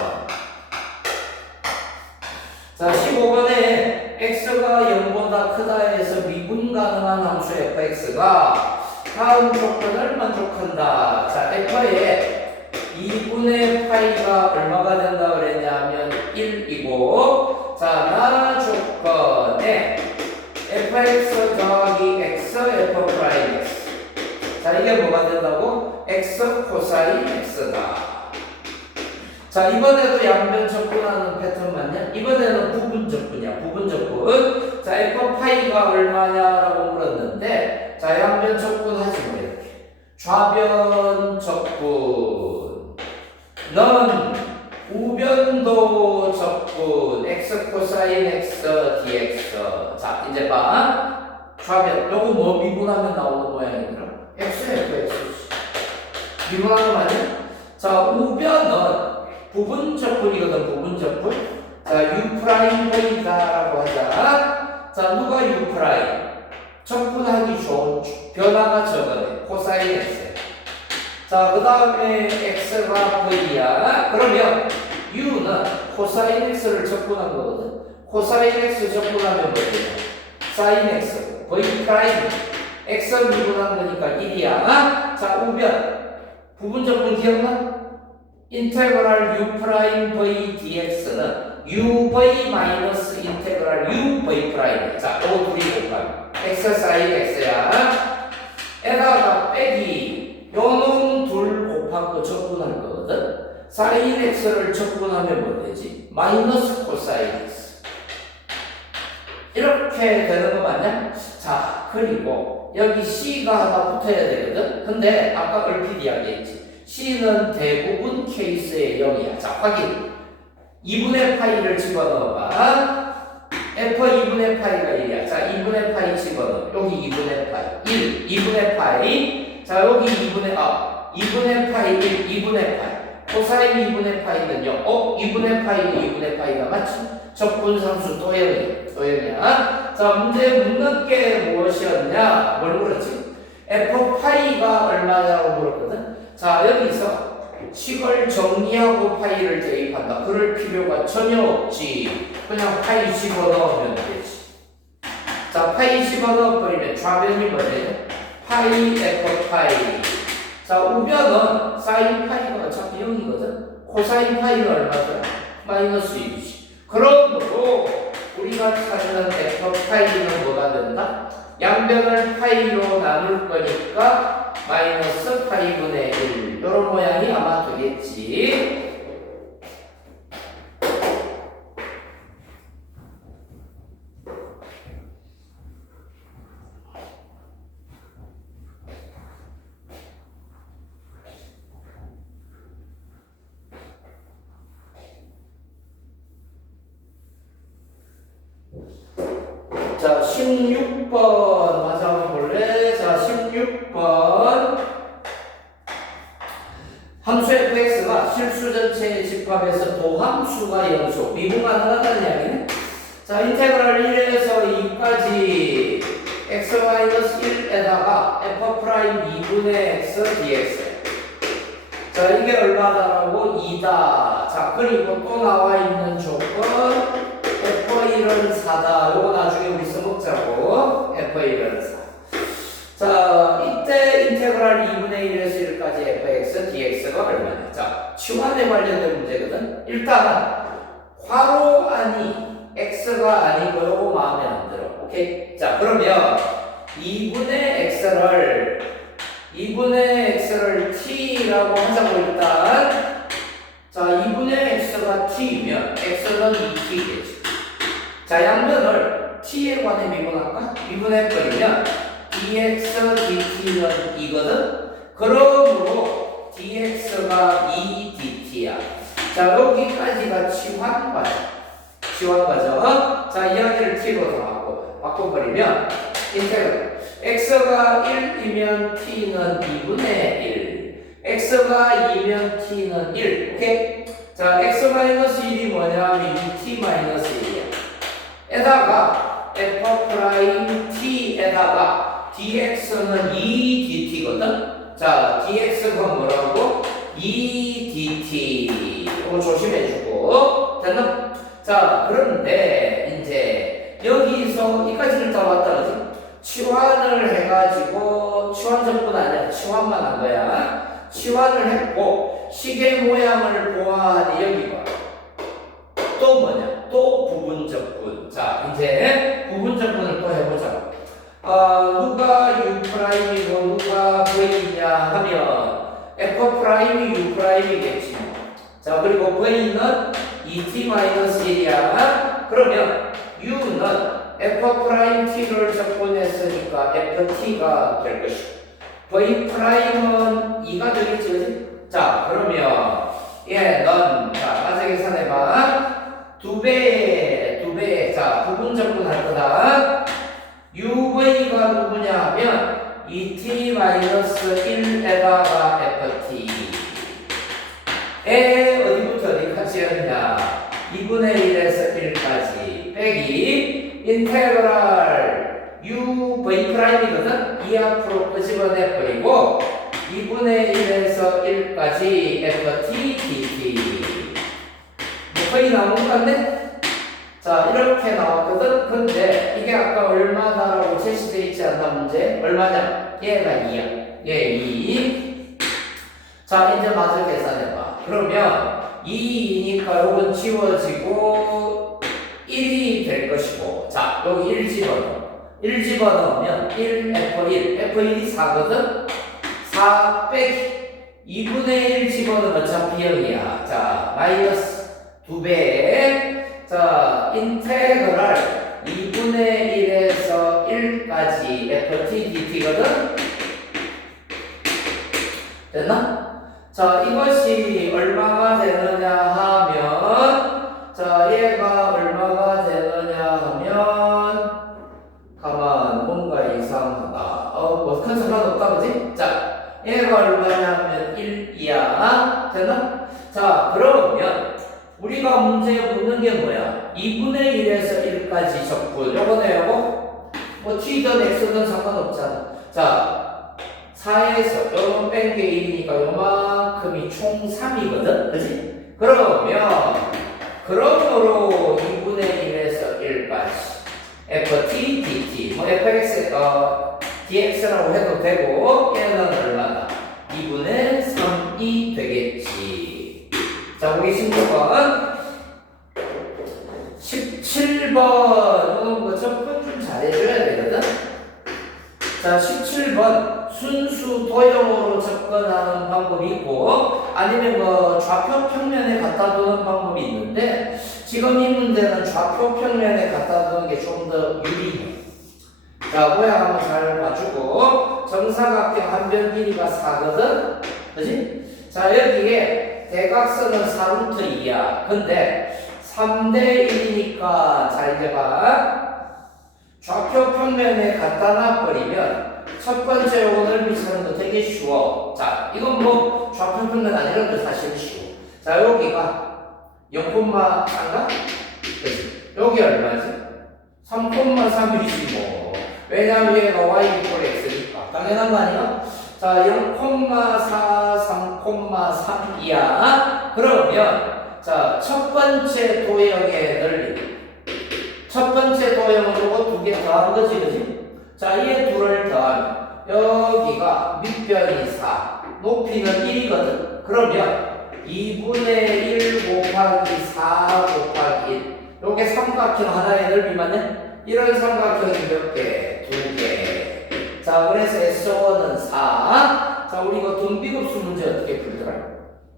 자, 15번에 x가 0보다 크다 해서 미분 가능한 함수 fx가 다음 조건을 만족한다. 자, f에 2분의 파이가 얼마가 된다 그랬냐면 1이고 자, 나 조건에 fx 더하기 x f 프라임 x 자, 이게 뭐가 된다고? x 코사인 x다. 자, 이번에도 양변 적분하는 패턴 맞냐? 이번에는 부분 적분이야. 부분 적분. 자, f 파이가 얼마냐라고 물었는데 자, 양변 적분하지 뭐 이렇게 좌변 적분 넌 우변도 적분 x 코사인 x dx. 자, 이제 봐. 좌변 요거 뭐 미분하면 나오는 모양이더라? x f x 미분하는 거 아니야? 자, 우변은 부분 적분이거든. 부분 적분. 자, u 프라임 보이다라고 하자. 자, 누가 u 프라임? 적분하기 좋은 변화가 적어내. 코사인 x. 자, 그 다음에 x가 v야. 그러면 u는 코사인 x를 적분한 거거든. 코사인 x 적분하면 뭐예요? 사인 x, v 프라임 x 미분한 거니까 1이야. 자, 우변 부분 적분 기억나? 인테그랄 u 프라임 v dx는 uv 마이너스 인테그랄 uv 프라임. 자, 요 둘이 곱하면 x 사인 x야. 에다가 빼기 요놈 둘 곱하고 적분할 거거든. 사인 x를 적분하면 뭐 되지? 마이너스 코사인 x. 이렇게 되는 거 맞냐? 자, 그리고 여기 c가 하나 붙어야 되거든. 근데 아까 얼핏 이야기했지. c는 대부분 케이스에 0이야. 자, 확인. 2분의 파이를 집어넣어봐. f 2분의 파이가 1이야. 자, 2분의 파이 집어넣어. 여기 2분의 파이 1, 2분의 파이. 자, 여기 2분의 파이 1, 2분의 파이. 코사인 2분의 파이는 0. 2분의 파이는 2분의 파이가 맞지? 적분상수 또 0이야. 또 0이야. 자, 문제 묻는 게 무엇이었냐? 뭘 물었지? f 파이가 얼마냐고 물었거든. 자, 여기서 식을 정리하고 파이를 대입한다. 그럴 필요가 전혀 없지. 그냥 파이 집어넣으면 되지. 자, 파이 집어넣어버리면 좌변이 뭐예요? 파이 f 파이. 자, 우변은 사인 파이가 어차피 0이거든. 코사인 파이는 얼마죠? 마이너스 1이지. 그러므로 우리가 찾는 f 파이는 뭐가 된다? 양변을 파이로 나눌 거니까 마이너스 파이분의 1. 이런 모양이 아마 되겠지. 자, 16번 맞아볼래? 자, 16번 함수 fx가 실수 전체의 집합에서 도함수가 영수 미분 가능하다는 이야기네. 자, 인테그랄 1에서 2까지 x-1에다가 f' 2분의 x dx. 자, 이게 얼마다라고? 2다. 자, 그리고 또 나와 있는 조건 f1은 4다. 요거 나중에 우리 써먹자고. f1은 4. 자, 이때 인테그랄 2분의 1에서 1까지 fx, dx가 얼마냐. 자, 치환에 관련된 문제거든. 일단 괄호 안이 x가 아니고 요거 마음에 안 들어. 오케이? 자, 그러면 2분의 x를 t라고 하자고 일단. 자, 2분의 x가 t면 x는 2t겠지. 자, 양면을 t에 관해 미분할까? 미분해버리면 dx, dt는 2거든? 그러므로 dx가 2dt야. 자, 여기까지가 치환 과정. 자, 이야기를 t로 더 바꿔버리면 인테그랄 x가 1이면 t는 2분의 1. x가 2면 t는 1. 오케이? 자, x-1이 뭐냐면 2t-1이야. 에다가 f''t에다가 dx는 2dt거든? 자, dx가 뭐라고? 2dt. 이거 조심해주고. 됐나? 자, 그런데 이제 여기서 이까지를 다 왔다 그러지? 치환을 해가지고 치환 전분 아니야. 치환만 한 거야. 치환을 했고 시계 모양을 보아하니 여기 봐. 또 뭐냐? 또 부분적분. 자, 이제 부분적분을 또 해보자. 누가 U'이고 누가 V냐 하면 F'이 U'이겠지. 자, 그리고 V는 2t-1이야. 그러면 U는 F'T를 적분했으니까 FT가 될 것이고 V'은 2가 되겠지. 자, 그러면 넌 자, 마저 계산해봐. 2배. 자, 부분적분 할 거다. UV가 누구냐 하면 2t-1에다가 FT. 어디부터 어디까지였냐? 2분의 1에서 1까지 빼기 인테그랄 UV'이거든? 이 앞으로 끄집어내버리고 2분의 1에서 1까지 FT, DT. 거의 나온 것 같네? 자, 이렇게 나왔거든? 근데 이게 아까 얼마다라고 제시되어 있지 않나, 문제? 얼마냐? 얘가 2야. 얘 2. 자, 이제 마저 계산해봐. 그러면 2이니까 요건 지워지고 1이 될 것이고, 자, 여기 1 집어넣어. 1 집어넣으면 1, F1. F1이 4거든? 4 빼기 2분의 1 집어넣으면 어차피 0이야. 자, 마이너스 2배. 자, 인테그랄 2분의 1에서 1까지 ft dt거든? 됐나? 자, 이것이 얼마가 되느냐 하면, 자, 얘가 얼마가 되느냐 하면, 가만, 뭔가 이상하다. 뭐 큰 상관없다, 그지? 자, 얘가 얼마냐 하면 1이야. 됐나? 자, 그러면 우리가 문제에 묻는 게 뭐야? 2분의 1에서 1까지 적분. 요거네, 요거? 뭐 t든 x든 상관없잖아. 자, 4에서 요거 뺀 게 1이니까 요만큼이 총 3이거든? 그지? 그러므로 2분의 1에서 1까지 ft dt 뭐 fx dx라고 해도 되고 얘는 얼마다? 2분의 3이 되겠지. 자, 우리 16번 17번 뭐 접근 좀 잘해줘야 되거든. 자, 17번 순수 도형으로 접근하는 방법이 있고 아니면 뭐 좌표 평면에 갖다 두는 방법이 있는데 지금 이 문제는 좌표 평면에 갖다 두는 게 좀 더 유리해. 자, 모양 한번 잘 봐주고 정사각형 한 변 길이가 4거든? 그지? 자, 여기에 대각선은 4루트 2야. 근데 3대 1이니까 잘 해봐. 좌표 평면에 갖다 놔버리면 첫 번째 요거 넓이 찾는 거 되게 쉬워. 자, 이건 뭐 좌표 평면 아니라도 사실 쉬워. 자, 여기가 0,3인가? 그치? 여기 얼마지? 3,3이지 뭐. 왜냐면 얘가 y equal x니까. 당연한 거 아니야? 자, 0,4, 3,3이야. 그러면 자, 첫 번째 도형의 넓이. 첫 번째 도형은 요거 두 개 더한 거지, 그지? 자, 이 둘을 더하면 여기가 밑변이 4, 높이는 1이거든. 그러면 2분의 1 곱하기 4 곱하기 1. 요게 삼각형 하나의 넓이 맞네? 이런 삼각형이 몇 개? 2개. 자, 그래서 S1은 4. 자, 우리 이거 등비급수 문제 어떻게 풀더라?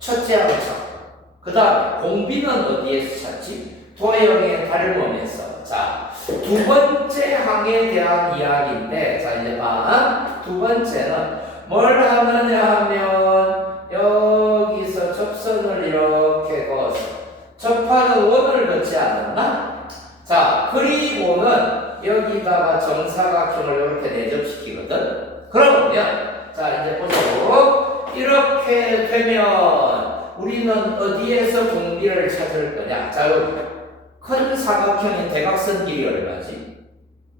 첫째하고 찾고. 그 다음 공비는 어디에서 찾지? 도형의 닮음에서. 자, 두 번째 항에 대한 이야기인데, 자, 이제 봐. 두 번째는 뭘 하느냐 하면, 여기서 접선을 이렇게 그어서 접하는 원을 그지 않았나? 자, 그리고는 여기다가 정사각형을 이렇게 내접시키거든? 그러면, 자, 이제 보자고. 이렇게 되면, 우리는 어디에서 공비를 찾을 거냐? 자, 여기. 큰 사각형의 대각선 길이 얼마지?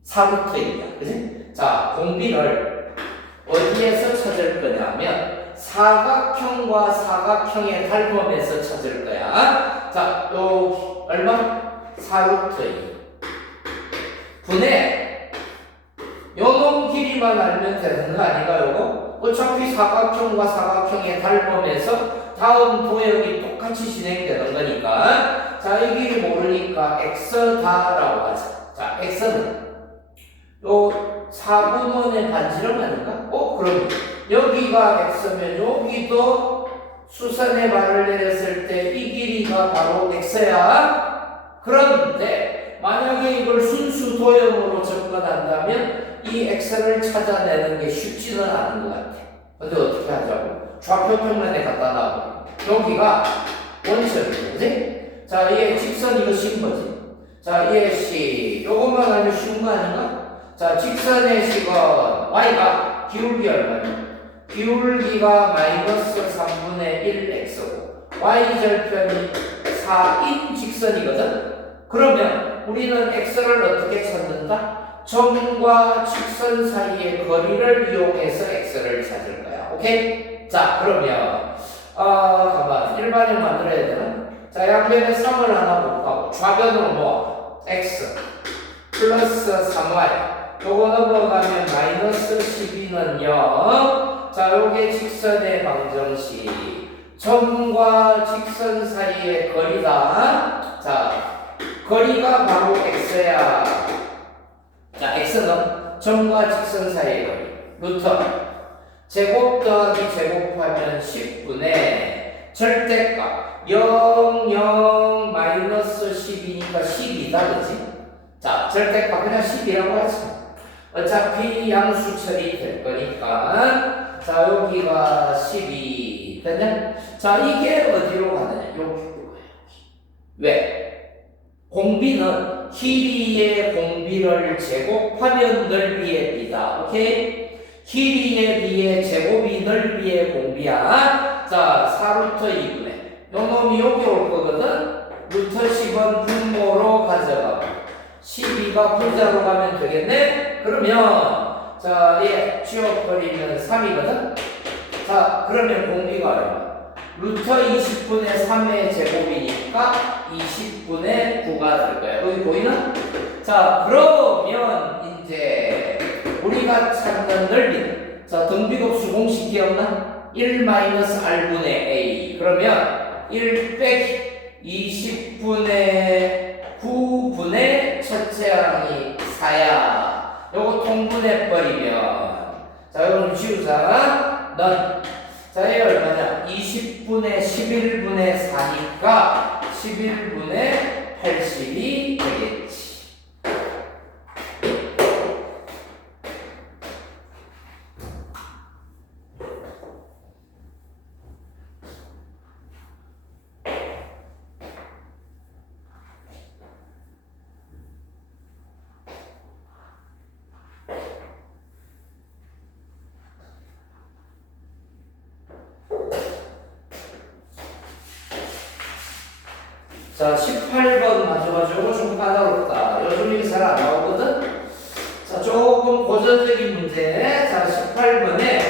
4루트 1이야. 그지? 자, 공비를 어디에서 찾을 거냐면 사각형과 사각형의 닮음에서 찾을 거야. 자, 여기 얼마? 4루트 2 분의 요놈 길이만 알면 되는 거 아닌가 요거? 어차피 사각형과 사각형의 닮음에서 다음 도형이 똑같이 진행되는 거니까 자, 이 길이 모르니까 x다라고 하자. 자, x는 요 4분원의 반지름 아닌가? 그럼 여기가 x면 여기도 수선의 발을 내렸을 때 이 길이가 바로 x야. 그런데 만약에 이걸 순수 도형으로 접근한다면 이 x를 찾아내는 게 쉽지는 않은 것 같아. 근데 어떻게 하자고? 좌표 평면에 갖다 놔. 여기가 원점이지, 그지? 자, 얘 직선 이거 쉬운 거지. 자, 얘 시. 요것만 알면 쉬운 거 아닌가? 자, 직선의 식은 y가 기울기 얼마냐? 기울기가 마이너스 3분의 1x고 y절편이 4인 직선이거든? 그러면 우리는 x를 어떻게 찾는다? 점과 직선 사이의 거리를 이용해서 x를 찾을 거야. 오케이? 자, 그러면 가만 일반형 만들어야 되나? 자, 양변에 3을 하나 못 가고 좌변으로 모아. x 플러스 3y. 요거 넘어가면 마이너스 12는 0. 자, 요게 직선의 방정식. 점과 직선 사이의 거리다. 자, 거리가 바로 x야. 자, x는 점과 직선 사이의 거리. 루트. 제곱 더하기 제곱하면 10분의 절대값 0, 0, 마이너스 10이니까 10이다, 그치? 자, 절대값 그냥 10이라고 하지. 어차피 양수 처리될 거니까. 자, 여기가 12. 됐냐? 자, 이게 어디로 가느냐? 여기로 가요. 왜? 공비는 길이의 공비를 제곱하면 넓이의 비다. 오케이? 길이에 비해 제곱이 넓이의 공비야. 자, 4루트 2분의 요놈이 여기 올 거거든. 루트 10은 분모로 가져가고 12가 분자로 가면 되겠네. 그러면 자, 얘 지워버리면 3이거든. 자, 그러면 공비가 얼마? 루트 20분의 3의 제곱이니까 20분의 9가 될 거야. 여기 보이나? 자, 그러면 이제 우리가 찾는 넓이는, 자, 등비급수 공식 기억나? 1-r분의 a. 그러면 1 빼기 20분의 9분의 첫째 항이 4야. 요거 통분해버리면, 자, 요거는 지우자. 넌, 자, 얘 얼마냐? 20분의 11분의 4니까 11분의 80이 되겠지. 자, 18번 맞춰가지고 좀 까다롭다. 요즘 이게 잘 안 나오거든? 자, 조금 고전적인 문제. 자, 18번에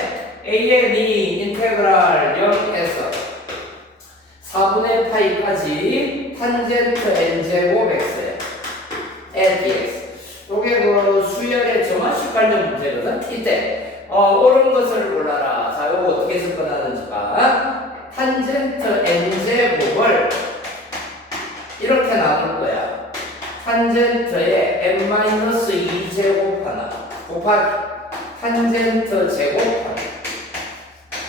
an이 인테그랄 0에서 4분의 파이까지 탄젠트 n제곱 x에 dx. 요게 그 수열의 점화식 관련 문제거든? 이때, 옳은 것을 골라라. 자, 요거 어떻게 접근하는지가. 탄젠트 n제곱을 이렇게 나눌 거야. 탄젠트에 n-2제곱 하나 곱하기 탄젠트 제곱 하나.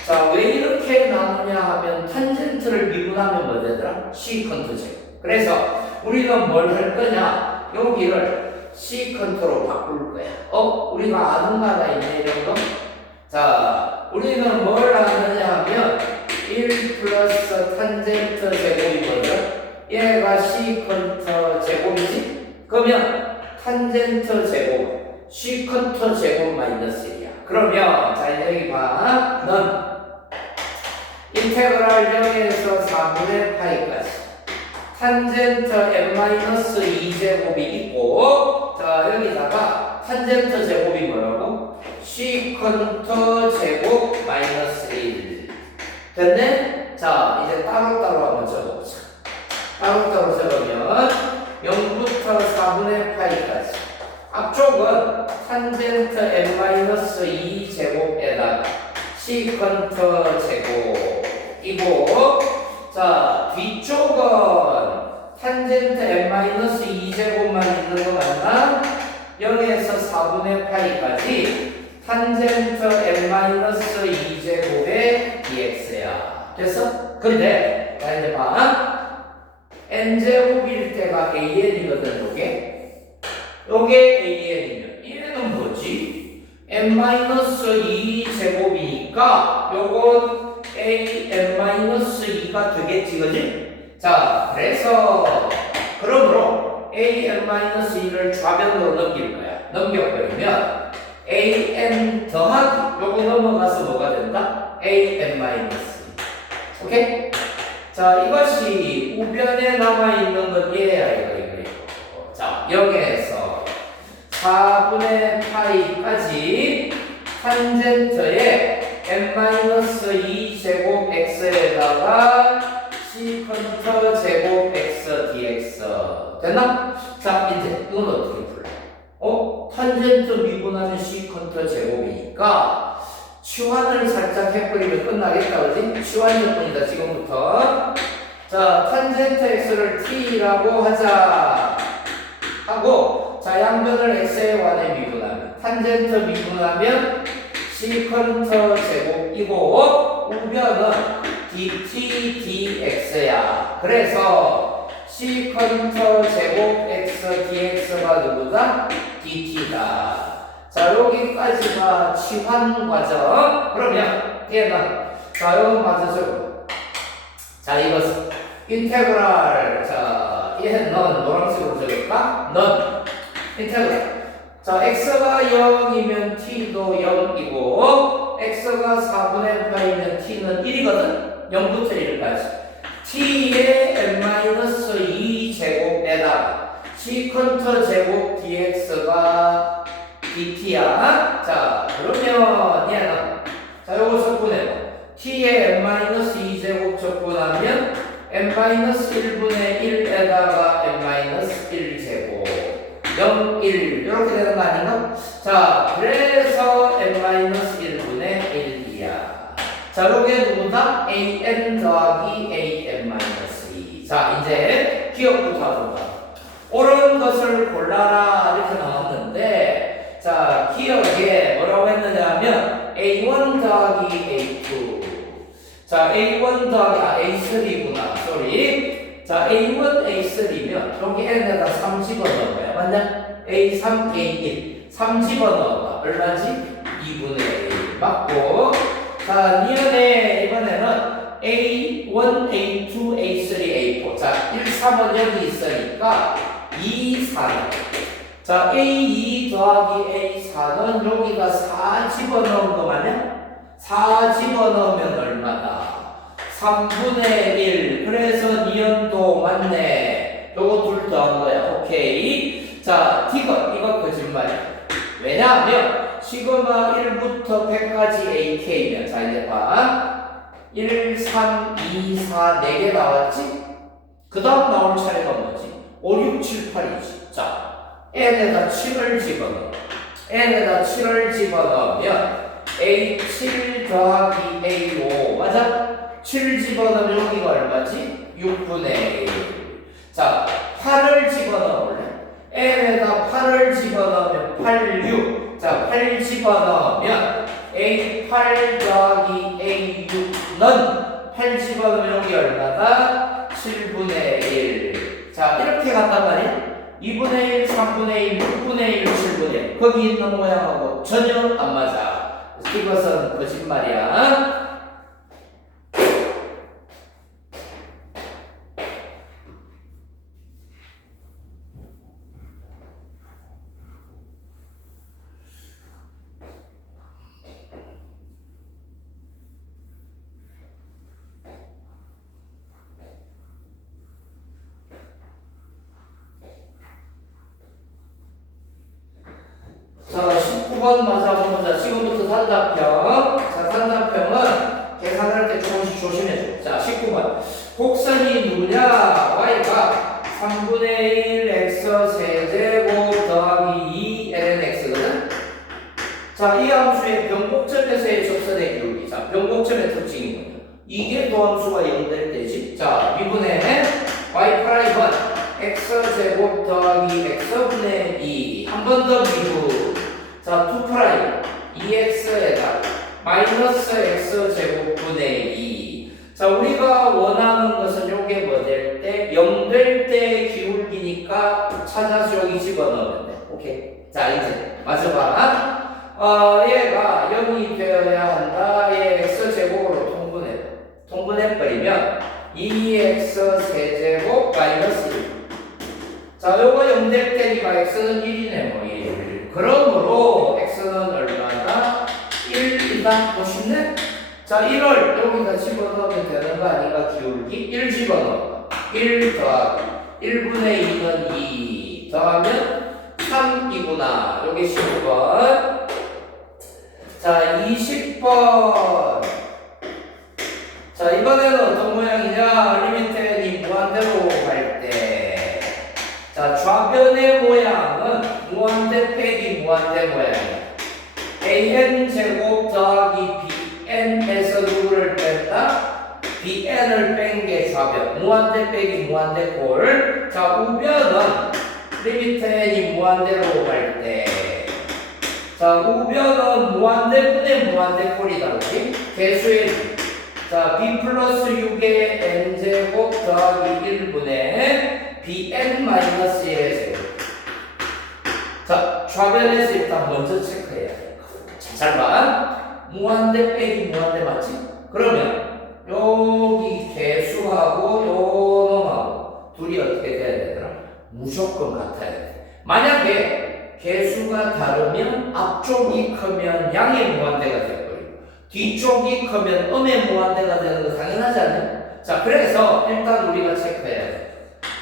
자, 왜 이렇게 나누냐 하면 탄젠트를 미분하면 뭐 되더라? 시컨트 제곱. 그래서 우리가 뭘 할 거냐? 여기를 시컨트로 바꿀 거야. 우리가 아는 바가 있네, 이 정도? 자, 우리는 뭘 하느냐 하면 1 플러스 탄젠트 제곱이거든. 얘가 시컨트 제곱이지? 그러면 탄젠트 제곱, 시컨트 제곱 마이너스 1이야. 그러면 자, 이제 여기 봐. 넌 인테그랄 0에서 4분의 파이까지 탄젠트 n-2제곱이 있고, 자, 여기다가 탄젠트 제곱이 뭐라고? 시컨트 제곱 마이너스 1. 됐네? 자, 이제 따로따로 한번 적어보자. 따로따로 적으면 0부터 4분의 파이까지. 앞쪽은 탄젠트 n-2 제곱에다가 시컨트 제곱이고, 자, 뒤쪽은 탄젠트 n-2 제곱만 있는 거 맞나? 0에서 4분의 파이까지 탄젠트 n-2 제곱의 dx야. 됐어? 근데 자, 이제 봐. n제곱일 때가 an이거든, 요게 an이면 얘는 뭐지? n-2 제곱이니까 요건 an-2가 되겠지, 그지? 자, 그래서 그러므로 an-2를 좌변으로 넘길 거야. 넘겨버리면 an 더하기 요거 넘어가서 뭐가 된다? an-. 오케이? 자, 이것이 우변에 남아있는 건 얘야, 이거. 자, 0에서 4분의 파이까지 탄젠트에 n-2 제곱 x에다가 시컨터 제곱 x dx 됐나? 자 이제 이건 어떻게 풀래? 탄젠트 미분하면 시컨터 제곱이니까 치환을 살짝 해버리면 끝나겠다 그러지? 치환적분이다 지금부터. 자 탄젠트 x를 t라고 하자 하고 자 양변을 x에 관해 미분하면 탄젠트 미분하면 시컨터 제곱이고 우변은 dt dx야. 그래서 시컨터 제곱 x dx가 누구다? dt다. 자 여기까지가 치환 과정. 그러면 얘는 자 이거 맞아줘. 자 이것은 인테그랄. 자 얘는 넌 노란색으로 적을까? 넌 인테그랄. 자 x가 0이면 t도 0이고 x가 4분의 8이면 t는 1이거든? 0부터 1까지 t의 n-2 제곱에다가 시컨터 제곱 dx가 dt야. 자 그러면 얘는 자 요거 적분해. t의 n-2 제곱 적분하면 n-1분의 1에다가 n-1 제곱 0, 1 이렇게 되는 거 아닌가? 자 그래서 n-1분의 1이야. 자 요게 누구다? an 더하기 an-2. 자 이제 기억부터 하자. 옳은 것을 골라라 이렇게 나왔는데 자 기억에 뭐라고 했느냐 하면 a1 더하기 a2. 자 a1 더하기 a3구나 쏘리. 자 a1 a3면 여기 n에다 3 집어넣은 거야. 맞냐? a3 a1 3 집어넣어봐. 얼마지? 2분의 1 맞고. 자 니은에 이번에는 a1 a2 a3 a4 자 1, 3은 여기 있으니까 2, 4는 자 a2 더하기 a4는 여기가 4 집어넣은 거 맞냐? 4 집어넣으면 얼마다? 3분의 1 그래서 니은도 맞네. 요거 둘 더한 거야. 오케이. 자 이거 거짓말이야. 왜냐하면 시그마 1부터 100까지 ak면 자 이제 봐 1, 3, 2, 4 4개 나왔지? 그 다음 나올 차례가 뭐지? 5, 6, 7, 8이지. 자 n에다 7을 집어넣어. n에다 7을 집어넣으면 a7 더하기 a5 맞아? 7 집어넣으면 여기가 얼마지? 6분의 1. 자 8을 집어넣을래? n에다 8을 집어넣으면 8, 6 자 8 집어넣으면 a8 더하기 a6는 8 집어넣으면 여기 얼마다? 7분의 1. 자 이렇게 간단 말이야. 2분의 1, 3분의 1, 6분의 1, 7분의 1 거기 있는 모양하고 전혀 안 맞아. 이것은 거짓말이야. 자, 19번 맞아보자. 지금부터 산다평. 자, 산다평은 계산할 때 조금씩 조심해줘. 자, 19번. 곡선이 누구냐? y가 3분의 1 x 세제곱 더하기 2 ln x거든? 자, 이 함수의 변곡점에서의 접선의 기울기. 자, 변곡점의 특징이 뭐냐? 이게 도함수가 0될 때지. 자, 미분의 y 프라임은 x제곱 더하기 x분의 2. 한 번 더 미분. 자, 2 프라임 2x에다 마이너스 x제곱분의 2. 자, 우리가 원하는 것은 요게 뭐 될 때? 0 될 때 기울기니까 찾아서 여기 집어넣으면 돼. 오케이. 자, 이제 맞춰봐. 얘가 0이 되어야 한다. 얘 x제곱으로 통분해버리면 2x 세제곱 마이너스 1. 자, 요거 0 될 때니까 x는 1이네, 뭐 1. 그러므로 x는 얼마나? 1이다. 멋있네? 자, 1을 여기다 집어넣으면 되는 거 아닌가? 기울기 1 집어넣어. 1 더하기 1분의 2는 2 더하면 3이구나. 여기 10번. 자, 20번. 자, 이번에는 어떤 모양이냐? 리미트 모양이야. an 제곱 더하기 bn에서 누구를 뺀다? bn을 뺀 게 좌변. 무한대 빼기 무한대 꼴. 자, 우변은 리미트 n이 무한대로 갈 때. 자, 우변은 무한대분의 무한대 꼴이다. 그렇지? 개수의 자, b 플러스 6의 n제곱 더하기 1분의 bn 마이너스 1의 제곱. 자, 좌변에서 일단 먼저 체크해야 돼. 잘 봐. 무한대 빼기 무한대 맞지? 그러면 여기 개수하고 요 놈하고 둘이 어떻게 돼야 되더라? 무조건 같아야 돼. 만약에 개수가 다르면 앞쪽이 크면 양의 무한대가 되고요. 뒤쪽이 크면 음의 무한대가 되는 거 당연하지 않나요? 자, 그래서 일단 우리가 체크해야 돼.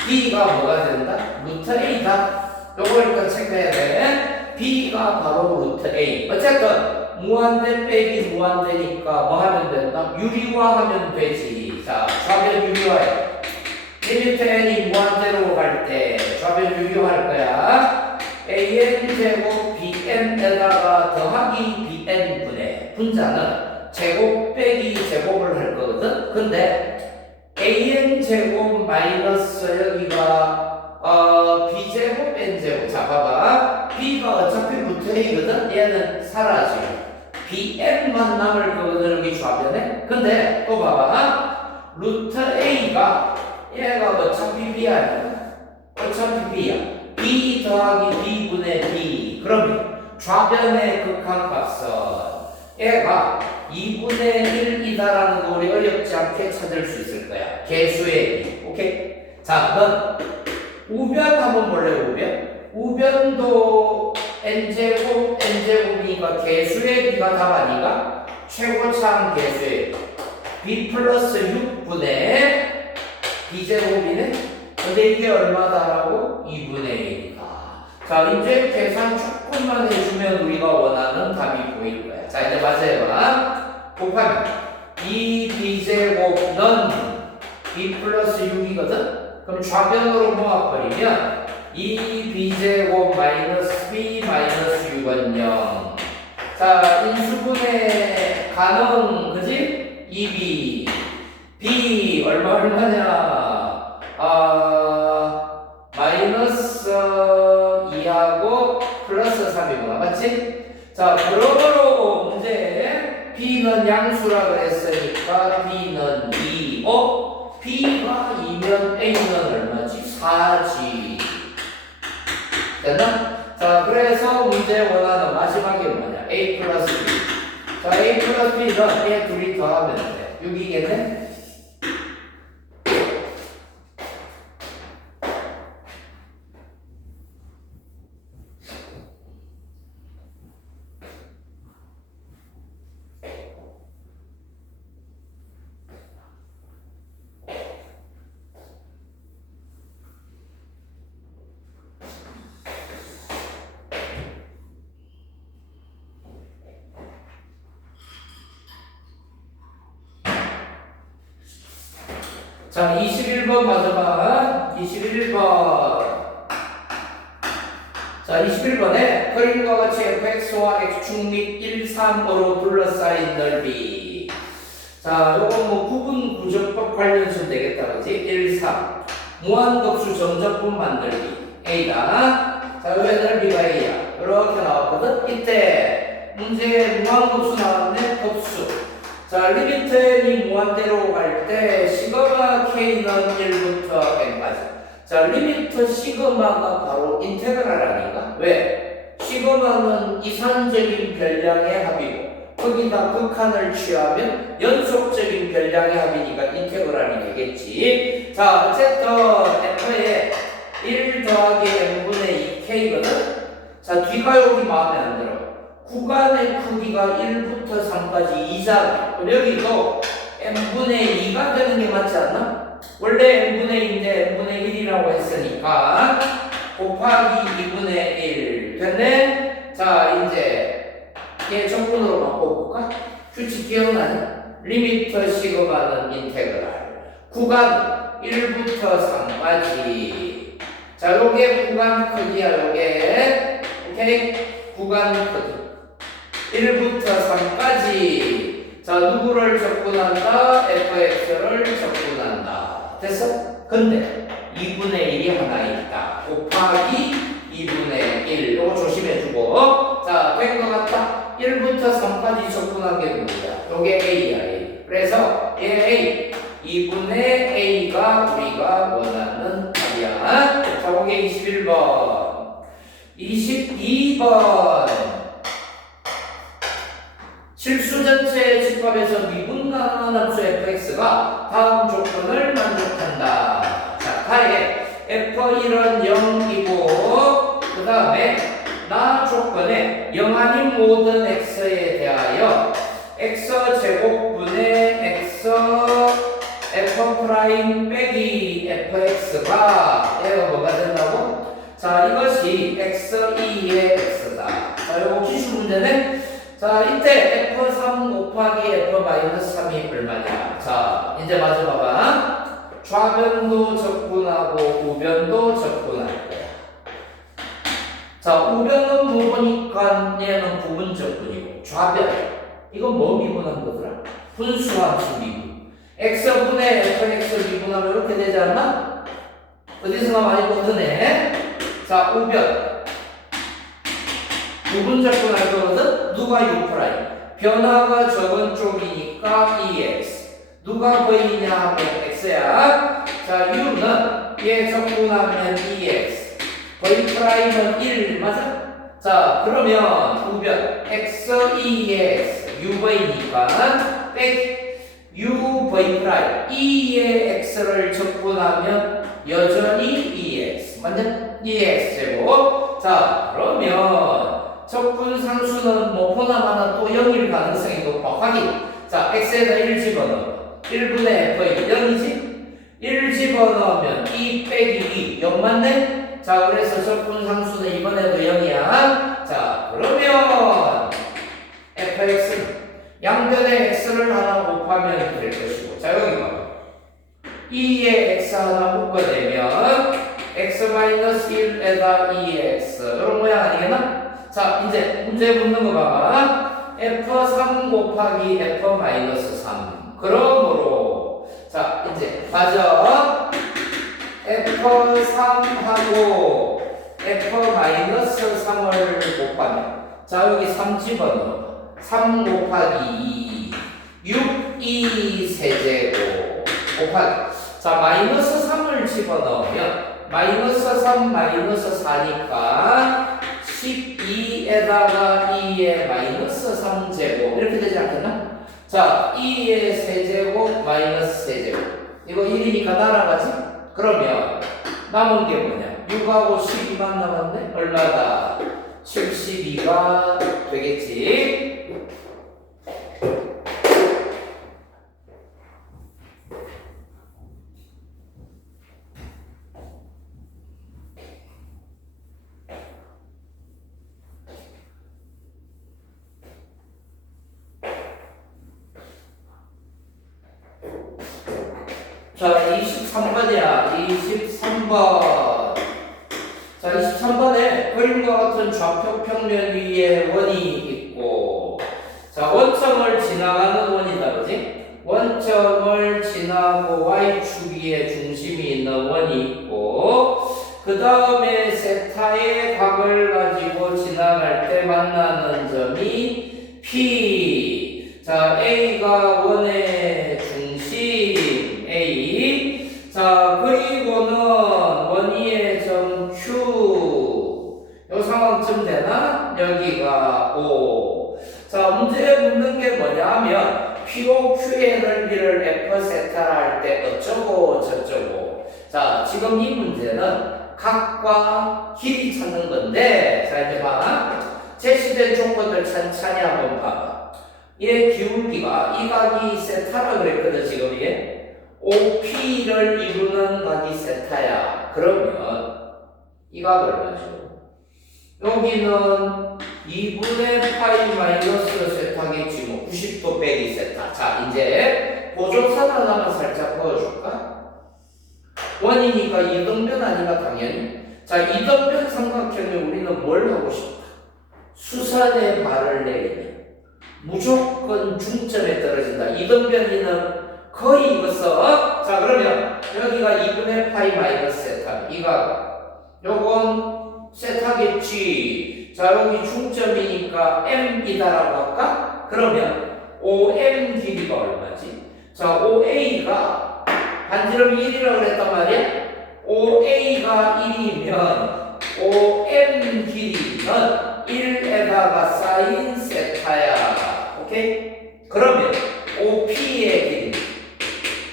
b가 뭐가 된다? 루트 a다. 요걸 일단 체크해야 돼. b가 바로 루트 a. 어쨌든 무한대 빼기 무한대니까 뭐 하면 된다? 유리화하면 되지. 자, 좌변 유리화해. 리미트 n이 무한대로 갈 때 좌변 유리화할 거야. an 제곱 bn에다가 더하기 bn 분의 분자는 제곱 빼기 제곱을 할 거거든. 근데 an 제곱 마이너스 여기가 b제곱 n제곱. 자, 봐봐. b가 어차피 루트 a거든. 얘는 사라지고 bn만 남을 거거든. 여기 좌변에. 근데 또 봐봐. 루트 a가 얘가 어차피 b 아니야. 어차피 b야. b 더하기 b분의 b. 그러면 좌변의 극한값은 얘가 2분의 1이다라는 거 우리 어렵지 않게 찾을 수 있을 거야. 개수의 b. 오케이? 자, 넌 우변 한번 볼래? 우변도 n제곱이니까 개수의 b가 답 아니가? 최고차항 개수의 b 플러스 6분의 b제곱이네? 근데 이게 얼마다라고? 2분의 1이다. 자, 이제 계산 조금만 해주면 우리가 원하는 답이 보일 거야. 자, 이제 마저 해봐. 곱하면 2b제곱은 b 플러스 6이거든? 그럼 좌변으로 모아버리면 2b제곱 마이너스 b 마이너스 6은 0. 자, 인수분해 가능, 그지? 2b. b 얼마냐? 마이너스 2하고 플러스 3이구나. 맞지? 자, 그러므로 문제 b는 양수라 그랬으니까 b는 2고 b가 2면 a는 얼마지? 4지. 됐나? 자, 그래서 문제 원하는 마지막이 뭐냐? a 플러스 b. 자, a 플러스 b는 얘 둘이 더하면 돼. 6이겠네? 자, 21번 맞아봐. 21번. 자, 21번에 그림과 같이 fx와 x축 및 1, 3으로 둘러싸인 넓이. 자, 요거 뭐 구분 구조법 관련해서 되겠다. 그지? 1, 3. 무한급수 정적분 만들기. A다. 자, 여기 넓이가 A야. 이렇게 나왔거든? 이때 문제에 무한급수 나왔네? 급수. 자, 리미트 n이 무한대로 갈 때 시그마 k는 1부터 n까지. 자, 리미트 시그마가 바로 인테그랄 아닌가? 왜? 시그마는 이산적인 별량의 합이고 거기다 극한을 취하면 연속적인 별량의 합이니까 인테그랄이 되겠지. 자, 어쨌든 f의 1 더하기 n분의 2k거든? 자, 뒤가 여기 마음에 안 들어. 구간의 크기가 1부터 3까지 2잖아. 그럼 여기도 n분의 2가 되는 게 맞지 않나? 원래 n분의 2인데 n분의 1이라고 했으니까 곱하기 2분의 1 됐네? 자, 이제 얘 적분으로 바꿔볼까? 규칙 기억나니? 리미터 시그마는 인테그랄. 구간 1부터 3까지. 자, 요게 구간 크기야, 요게. 오케이? 구간 코드 1부터 3까지 자 누구를 접근한다? fx를 접근한다. 됐어? 근데 2분의 1이 하나 있다. 곱하기 2분의 1. 이거 조심해주고 자 된 것 같다. 1부터 3까지 접근한 게 누구야? 요게 a야. A. 그래서 A 2분의 a가 우리가 원하는 답이야. 자 요게 21번 22번 실수 전체의 집합에서 미분간한 함수 fx가 다음 조건을 만족한다. 자, 가에 f1은 0이고 그 다음에 나 조건에 0 아닌 모든 x에 대하여 x제곱분의 x f 프라임 빼기 fx가 얘가 뭐가 된다고? 자, 이것이 x2의 x다. 자, 요거 기출 문제네. 자, 이때 f3 곱하기 f-3이 얼마냐? 자, 이제 마저 봐봐. 좌변도 접근하고 우변도 접근할 거야. 자, 우변은 뭐 보니까 얘는 부분 접근이고 좌변 이건 뭐 미분한 거더라? 분수함수 미분. x분의 fx 미분하면 이렇게 되지 않나? 어디서나 많이 보드네. 자, 우변 부분 접근할 거거든? 누가 u'? 변화가 적은 쪽이니까 EX. 누가 V냐 하면 X야. 자, U는 얘 접근하면 EX. V'은 1, 맞아? 자, 그러면 우변 X, EX, UV니까 백 UV'. E의 X를 접근하면 여전히 EX. 맞냐? EX 제곱. 자, 그러면 적분 상수는 뭐 보나마나 또 0일 가능성이 높아. 확인. 자, x에다 1 집어넣어. 1분의 f 0이지? 1 집어넣으면 2 빼기 2. 0 맞네? 자, 그래서 적분 상수는 이번에도 0이야. 자, 그러면 fx는 양변에 x를 하나 곱하면 될 것이고. 자, 여기 봐. 2에 x 하나 묶어내면 x-1에다 2x. 이런 모양 아니겠나? 자, 이제 문제 묻는 거 봐봐. f3 곱하기 f-3. 그러므로 자, 이제 가져. f3하고 f-3을 곱하면 자, 여기 3 집어넣어. 3 곱하기 2 6, 2 세제곱 곱하기 자, 마이너스 3을 집어넣으면 마이너스 3, 마이너스 4니까 12에다가 2의 마이너스 3제곱 이렇게 되지 않겠나? 자, 2의 세제곱 마이너스 세제곱 이거 1이니까 날아가지? 그러면 남은 게 뭐냐? 6하고 12만 남았네? 얼마다? 72가 되겠지? 자, 23번이야. 23번. 자, 23번에 그림과 같은 좌표 평면 위에 원이 있고, 자, 원점을 지나가는 원이다, 그지? 원점을 지나고 y축 위에 중심이 있는 원이 있고, 그 다음에 세타의 각을 가지고 지나갈 때 만나는 점이 P. 자, A가 원의 중심 A. 자, 그리고는 원위의 점 Q. 요 상황쯤 되나? 여기가 O. 자, 문제에 묻는 게 뭐냐면 P오 Q의 넓이를 F 세타라 할 때 어쩌고 저쩌고. 자, 지금 이 문제는 각과 길이 찾는 건데, 자, 이제 봐. 제시된 조건들 천천히 한번 봐봐. 얘 기울기가 이 각이 세타라 그랬거든, 지금 이게. OP를 이루는 각이 세타야. 그러면 이 각 얼마죠? 여기는 2분의 파이 마이너스 세타겠지, 뭐 90도 빼기 세타. 자, 이제 보조선 하나만 살짝 그어줄까? 원이니까 이등변 아니가 당연히. 자, 이등변 삼각형에 우리는 뭘 하고 싶다? 수선에 발을 내리면 무조건 중점에 떨어진다. 이등변이는 거의 이것서 자 그러면 여기가 2분의 파이 마이너스 세타 이가 요건 세타겠지. 자 여기 중점이니까 m이다라고 할까? 그러면 OM 길이가 얼마지? 자 OA가 반지름이 1이라고 그랬단 말이야. OA가 1이면 OM 길이는 1에다가 사인 세타야. 오케이? 그러면 OP의 길이.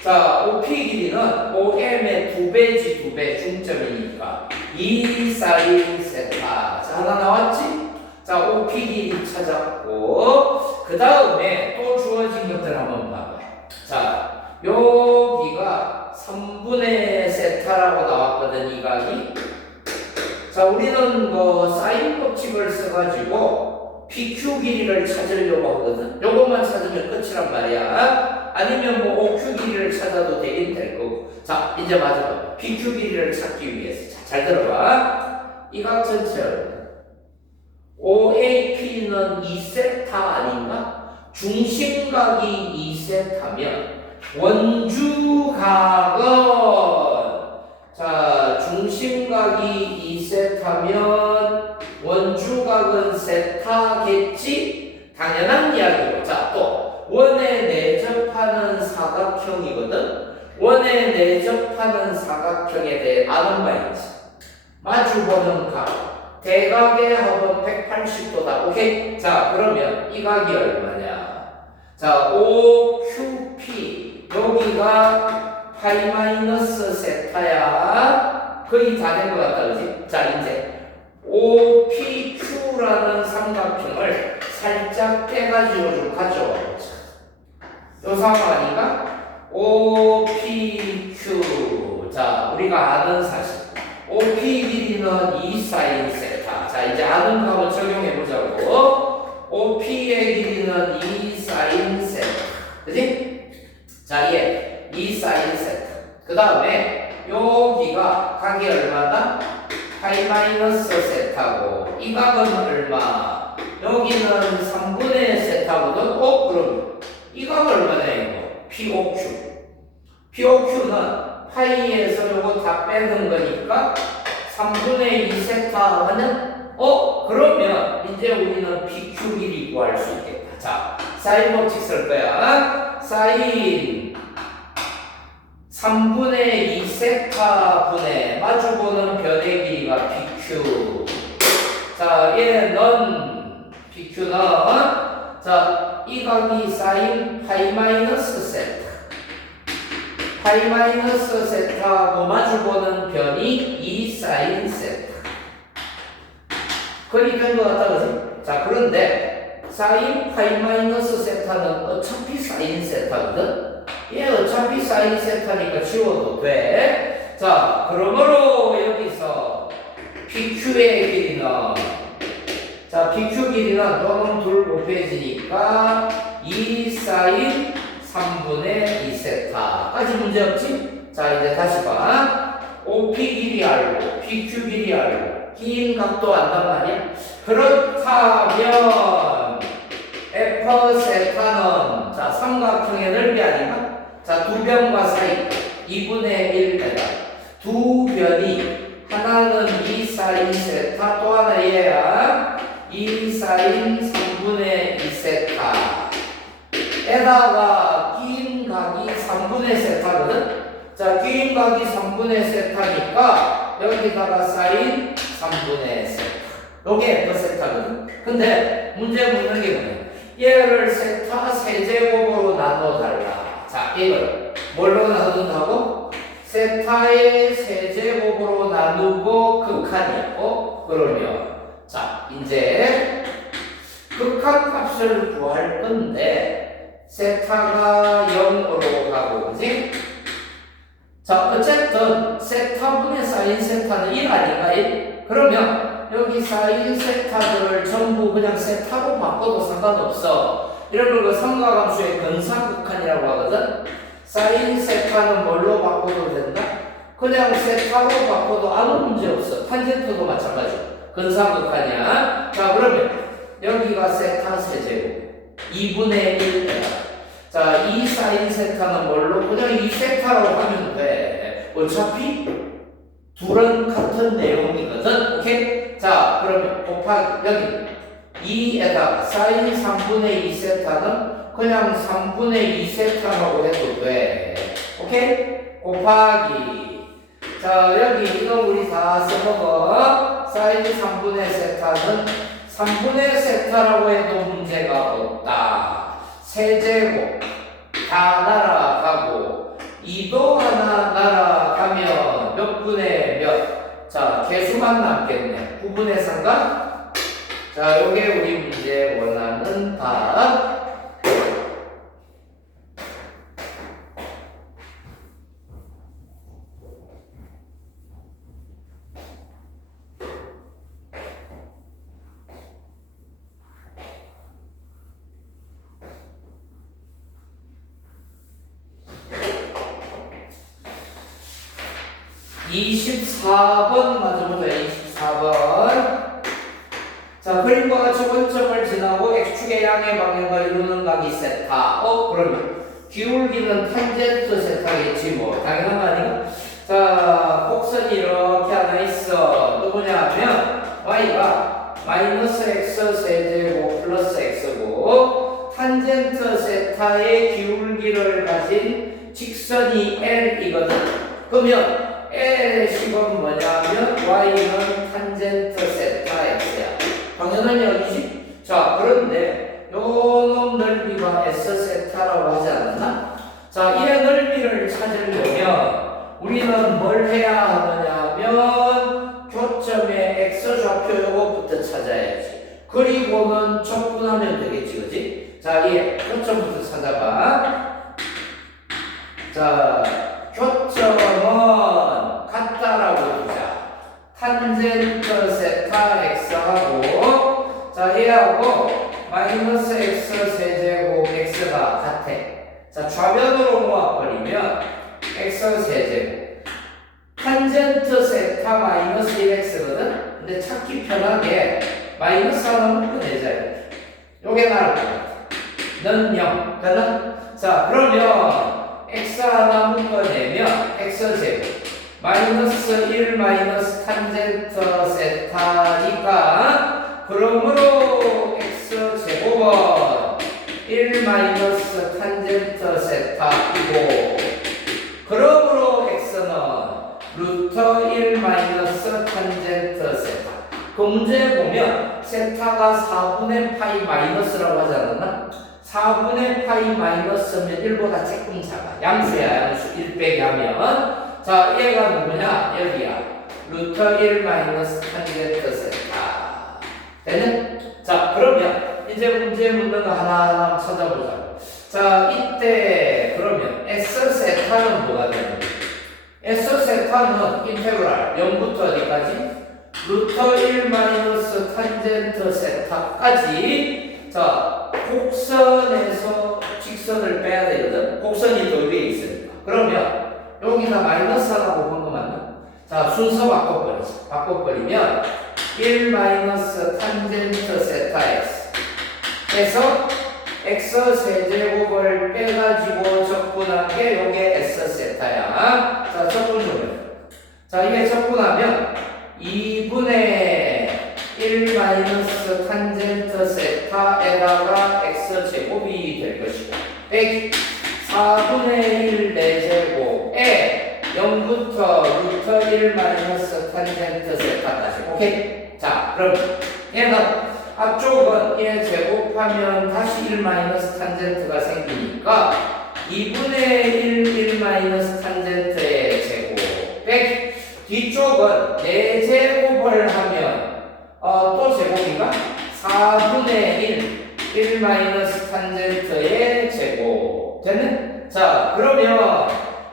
자, OP 길이는 OM의 2배지 2배 중점이니까 2 사인 세타. 자, 하나 나왔지? 자, OP 길이 찾았고 그 다음에 또 주어진 것들 한번 봐봐. 자, 여기가 3분의 세타라고 나왔거든, 이 각이. 자, 우리는 사인 법칙을 써가지고 PQ 길이를 찾으려고 하거든. 요것만 찾으면 끝이란 말이야. 아니면 OQ 길이를 찾아도 되긴 될 거고. 자, 이제 마지막 PQ 길이를 찾기 위해서. 자, 잘 들어봐. 이 각 전체를 OAP는 2세타 아닌가? 중심각이 2세타면 원주각은 자, 중심각이 2세타면 원주각은 세타겠지? 당연한 이야기고. 자, 또 원에 내접하는 사각형이거든. 원에 내접하는 사각형에 대해 아는 바 있지. 마주보는 각. 대각의 합은 180도다. 오케이? 자, 그러면 이 각이 얼마냐? 자, OQP. 여기가 파이 마이너스 세타야. 거의 다 된 것 같다, 그지? 자, 이제 OPQ라는 삼각형을 살짝 떼가지고 좀 가져와보자. 요 상황이니까 OPQ. 자, 우리가 아는 사실. OP 길이는 2 사인 세타. 자, 이제 아는 거 한번 적용해보자고. OP의 길이는 2 사인 세타. 그지? 자, 얘 2 사인 세타. 그 다음에 여기가 각이 얼마다? 파이 마이너스 세타고 이 각은 얼마? 여기는 3분의 세타거든. 그럼 이 각 얼마냐 이거? POQ. POQ는 파이에서 요거 다 빼는 거니까 3분의 2 세타 하면 그러면 이제 우리는 PQ 길이 구할 수 있겠다. 자, 사인 법칙 쓸 거야. 사인 3분의 2 세타 분의 마주보는 변의 길이가 PQ. 자, 얘는 PQ는 자, 이 각이 사인 파이 마이너스 세타. 파이 마이너스 세타하고 마주보는 변이 2 사인 세타. 거의 된 것 같다, 그지? 자, 그런데 사인 파이 마이너스 세타는 어차피 사인 세타거든? 얘 어차피 사인 세타니까 지워도 돼. 자, 그러므로 여기서 PQ의 길이는 자, PQ 길이는 또는 둘 곱해지니까 2 사인 3분의 2 세타까지 문제 없지? 자, 이제 다시 봐. OP 길이 알고 PQ 길이 알고 긴 각도 안단 말이야. 그렇다면 F 세타는 자, 삼각형의 넓이 아닌가? 자, 두 변과 사이 2분의 1에다 두 변이 하나는 2 사인 세타 또 하나 얘야 2 사인 3분의 2 세타 에다가 긴 각이 3분의 세타거든. 자, 긴 각이 3분의 세타니까 여기다가 사인 3분의 세타 요게 F 세타거든. 근데 문제 묻는 게 뭐냐, 얘를 세타 세제곱으로 나눠달라. 자, 이걸 뭘로 나눈다고? 세타의 세제곱으로 나누고 극한이고. 그러면 자, 이제 극한 값을 구할 건데 세타가 0으로 가고, 그지? 자, 어쨌든 세타분의 사인 세타는 1 아닌가? 1? 그러면 여기 사인 세타들을 전부 그냥 세타로 바꿔도 상관없어. 이런 걸 삼각함수의 근사극한이라고 하거든. 사인 세타는 뭘로 바꿔도 된다? 그냥 세타로 바꿔도 아무 문제 없어. 탄젠트도 마찬가지고 근사극한이야. 자, 그러면 여기가 세타 세제곱 2분의 1. 자, 이 사인 세타는 뭘로? 그냥 이 세타라고 하면 돼. 어차피 둘은 같은 내용이거든. 오케이? 자, 그러면 곱하기 여기 2에다가 사인 3분의 2 세타는 그냥 3분의 2 세타라고 해도 돼. 오케이? 곱하기. 자, 여기 이거 우리 다 써먹어. 사인 3분의 세타는 3분의 세타라고 해도 문제가 없다. 세제곱 다 날아가고 2도 하나 날아가면 몇 분의 몇? 자, 개수만 남겠네. 9분의 3가? 자, 요게 우리 문제 원하는 답. (24번) 맞으면 돼. 24번. 자, 그림과 같이 원점을 지나고 x축의 양의 방향과 이루는 각이 세타. 그러면 기울기는 탄젠트 세타겠지 뭐. 당연한 거 아닌가? 자, 곡선이 이렇게 하나 있어. 누구냐 하면 y가 마이너스 x 세제곱 플러스 x고 탄젠트 세타의 기울기를 가진 직선이 l이거든. 그러면 L의 식은 뭐냐면 Y는 탄젠트 세타 X야. 당연한 이야기지? 자, 그런데 요 넓이가 S 세타라고 하지 않았나? 자, 이 넓이를 찾으려면 우리는 뭘 해야 하느냐면 교점의 X좌표 요거부터 찾아야지. 그리고는 적분하면 되겠지, 그지? 자, 이 교점부터 찾아봐. 자, 교점은 같다라고 두자. 탄젠트 세타 x하고 자, 얘하고 마이너스 x 세제곱 x가 같아. 자, 좌변으로 모아버리면 x 세제곱 탄젠트 세타 마이너스 1x거든. 근데 찾기 편하게 마이너스 하나는 꺼내자. 요게 나올 것 같아. 는 0. 됐나? 자, 그러면 x 하나 묶어내면 x제곱 마이너스 1 마이너스 탄젠트 세타니까 그러므로 x제곱은 1 마이너스 탄젠트 세타이고 그러므로 x는 루터 1 마이너스 탄젠트 세타. 그 문제 보면 세타가 4분의 파이 마이너스라고 하지 않았나? 4분의 파이 마이너스면 1보다 조금 작아. 양수야, 양수. 1 빼기 하면. 자, 얘가 누구냐? 여기야. 루터 1 마이너스 탄젠트 세타. 되는? 자, 그러면 이제 문제 묻는 거 하나하나 찾아보자. 자, 이때 그러면 S 세타는 뭐가 되는 거야? S 세타는 인테그랄 0부터 어디까지? 루터 1 마이너스 탄젠트 세타까지. 자, 곡선에서 직선을 빼야 되거든. 곡선이 더 위에 있으니까. 그러면 여기다 마이너스 하라고 본 거 맞나? 자, 순서 바꿔버리자. 바꿔버리면 1 마이너스 탄젠트 세타 x 해서 x 세제곱을 빼가지고 적분한 게 요게 s 세타야. 자, 적분 좀 해. 자, 이게 적분하면 2분의 1 마이너스 탄젠트 세타에다가 x 제곱이 될 것이고 빼기 4분의 1 4제곱에 0부터 루터 1 마이너스 탄젠트 세타까지. 오케이? 자, 그럼 얘는 앞쪽은 얘 제곱하면 다시 1 마이너스 탄젠트가 생기니까 2분의 1 1 탄젠트의 제곱 빼기 뒤쪽은 4제곱을 하면 또 제곱인가? 4분의 1 탄젠트의 제곱 됐네? 자, 그러면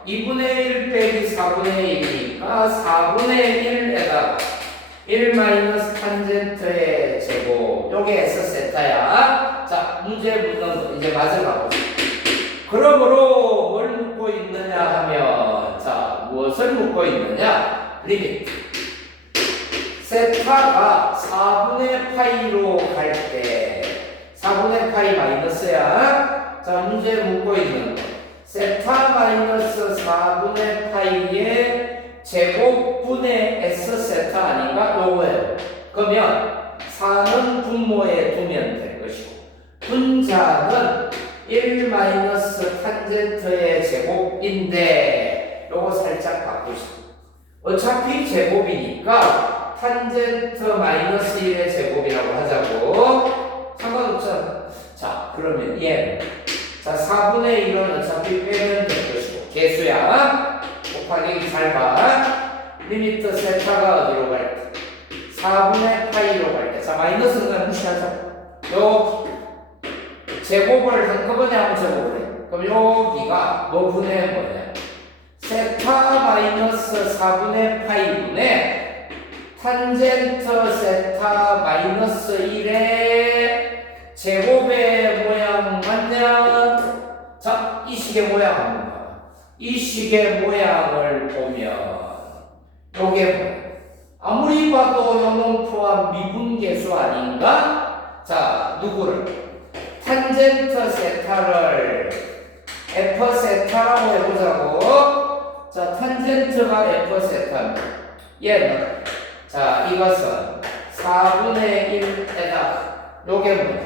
2분의 1 빼기 4분의 1이니까 4분의 1에다가 1 탄젠트의 제곱 요게 S 세타야. 자, 문제 묻는 거 이제 마지막. 그러므로 뭘 묻고 있느냐 하면 자, 무엇을 묻고 있느냐? 리미트 세타가 4분의 파이로 갈 때 4분의 파이 마이너스야. 자, 문제 묻고 있는 거. 세타 마이너스 4분의 파이의 제곱분의 S 세타 아닌가? 요거예요. 그러면 4는 분모에 두면 될 것이고 분자는 1 마이너스 탄젠트의 제곱인데 요거 살짝 바꾸시고 어차피 제곱이니까 탄젠트 마이너스 1의 제곱이라고 하자고. 상관없잖아. 자, 그러면 얘는 자 4분의 1은 어차피 빼면 될 것이고 개수야. 곱하기 잘 봐. 리미트 세타가 어디로 갈 때? 4분의 파이로 갈 때. 자, 마이너스는 그냥 무시하자. 요 제곱을 한꺼번에 한번 제곱을 해. 그럼 여기가 뭐 분의 뭐냐? 세타 마이너스 4분의 파이분의 탄젠트 세타 마이너스 1의 제곱의 모양 맞냐? 자, 이 식의 모양 한번 봐. 이 식의 모양을 보면 요게 뭐야? 아무리 봐도 요놈 포함 미분계수 아닌가? 자, 누구를? 탄젠트 세타를 F 세타라고 해보자고. 자, 탄젠트가 F 세타입니다. 얘는 자, 이것은 4분의 1에다 요게 뭐야?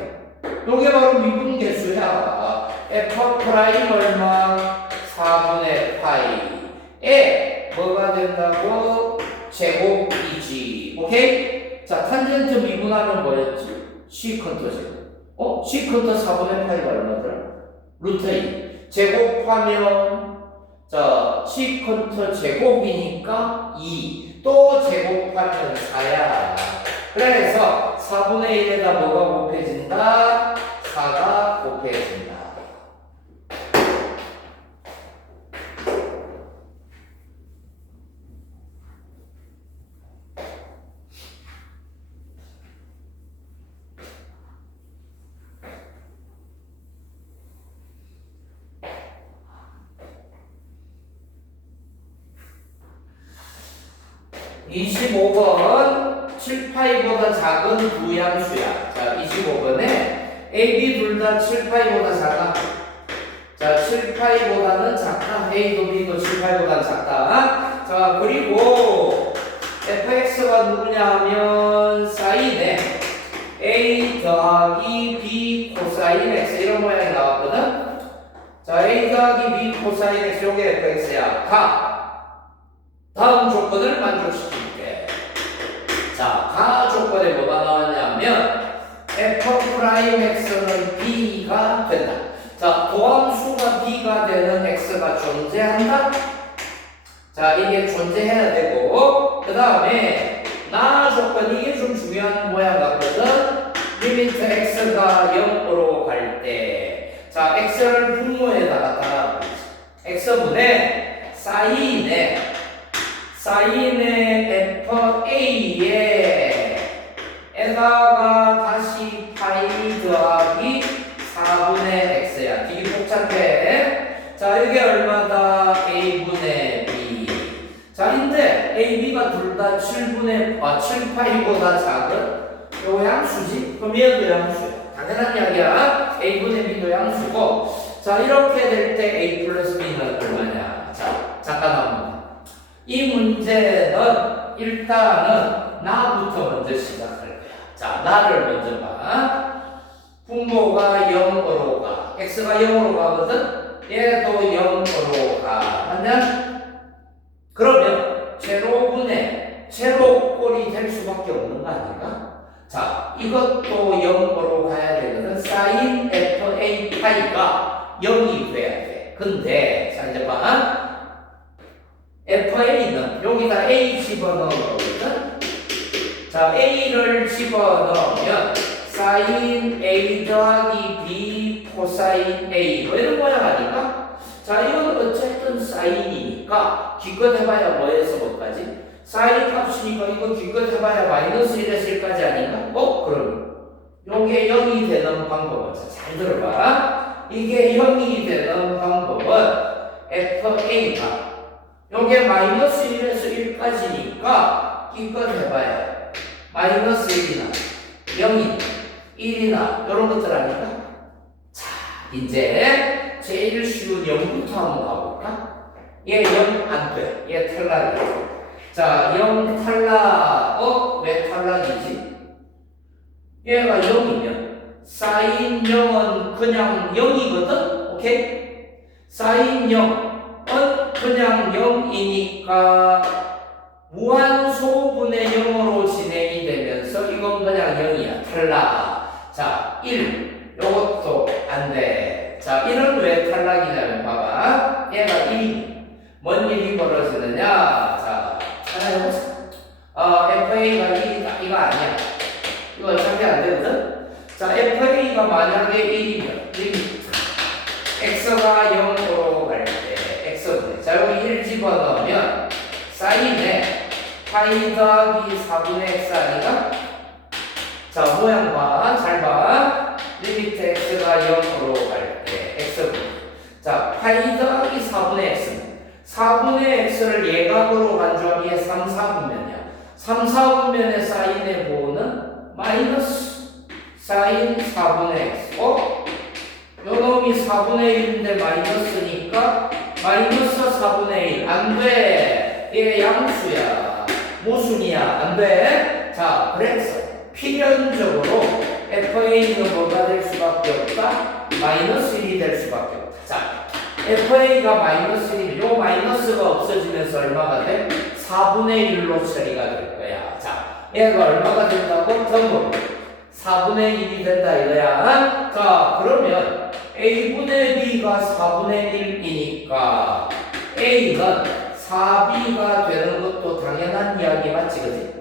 요게 바로 미분계수야. F 프라임 얼마? 4분의 파이에 뭐가 된다고? 제곱이지. 오케이? 자, 탄젠트 미분하면 뭐였지? 시컨트지. 시컨트 4분의 파이가 얼마더라? 루트 2. 제곱하면 자, 시컨트 제곱이니까 2. 또 제곱하면 4야. 그래서 4분의 1에다 뭐가 곱해진다? 4가 곱해진다. 25번 7파이보다 작은 두 양수야. 자, 25번에 A, B 둘 다 7파이보다 작아. 자, 7파이보다는 작다. A도 B도 7파이보다 작다. 자, 그리고 fx가 누구냐 하면 사인에 A 더하기 B 코사인 x 이런 모양이 나왔거든. 자, A 더하기 B 코사인 x 요게 fx야. 다음 조건을 만족시킬게. 자, 가 조건에 뭐가 나왔냐면 f'x는 b가 된다. 자, 도함수가 b가 되는 x가 존재한다. 자, 이게 존재해야 되고 그 다음에 나 조건 이게 좀 중요한 모양 같거든. 리미트 x가 0으로 갈 때 자, x를 분모에다가 따라 x분의 사인의 FA에 에다가 다시 파이 더하기 4분의 x야. 되게 복잡해. 자, 이게 얼마다? A분의 B. 자, 근데 A, B가 둘 다 7파이보다 작은 요 양수지? 그럼 얘도 양수야. 당연한 이야기야. A분의 B도 양수고. 자, 이렇게 될 때 A 플러스 B는 얼마냐? 자, 잠깐 한번. 이 문제는 일단은 나부터 먼저 시작할 거야. 자, 나를 먼저 봐. 분모가 0으로 가. x가 0으로 가거든? 얘도 0으로 가. 맞냐? 그러면 제로꼴이 될 수밖에 없는 거 아닌가? 자, 이것도 0으로 가야 되거든. sin fa 파이가 0이 돼야 돼. 근데, 자, 이제 봐. FA는 여기다 A 집어넣으거든. 자, A를 집어넣으면 sin A 더하기 B 코사인 A 뭐 이런 모양 아닌가? 자, 이건 어쨌든 사인이니까 기껏 해봐야 뭐에서 뭐까지? 사인 값이니까 이거 기껏 해봐야 마이너스 1에서 1까지 아닌가? 그럼 요게 0이 되는 방법은 잘 들어봐. 이게 0이 되는 방법은 FA가 요게 마이너스 1에서 1까지니까 기껏 해봐야 마이너스 1이나 0이나 1이나 이런 것들 아닐까? 자, 이제 제일 쉬운 0부터 한번 가볼까? 얘 0 안 돼. 얘 탈락이야. 자, 0 탈락. 왜 탈락이지? 얘가 0이면 사인 0은 그냥 0이거든? 오케이? 사인 0은 그냥 0이니까 무한소분의 0으로 진행이 되면서 이건 그냥 0이야. 탈락. 자, 1. 요것도 안 돼. 자, 1은 왜 탈락이냐면 봐봐. 얘가 1이 뭔 일이 벌어지느냐? 자, 하나 해보자. FA가 1이다. 이거 아니야. 이거 어차피 안 되거든? 자, FA가 만약에 1이면, X가 0으로 갈 때, X분의. 자, 여기 1 집어넣으면, 사인에 파이 더하기 4분의 X 아니가? 자, 모양 봐. 잘 봐. 리미트 X가 0으로 갈 때, X분의. 자, 파이 더하기 4분의 X는 4분의 x를 예각으로 간주하면 얘 3, 4분면이야. 3, 4분면의 사인의 보호는 마이너스 사인 4분의 x. 요놈이 4분의 1인데 마이너스니까 마이너스 4분의 1. 안 돼. 얘 양수야. 모순이야. 안 돼. 자, 그래서 필연적으로 FA는 뭐가 될 수밖에 없다? 마이너스 1이 될 수밖에 없다. 자, FA가 마이너스 1, 요 마이너스가 없어지면서 얼마가 돼? 4분의 1로 처리가 될 거야. 자, 얘가 얼마가 된다고? 덤으로 4분의 1이 된다 이거야. 자, 그러면 A분의 B가 4분의 1이니까 A는 4B가 되는 것도 당연한 이야기 맞지, 그지?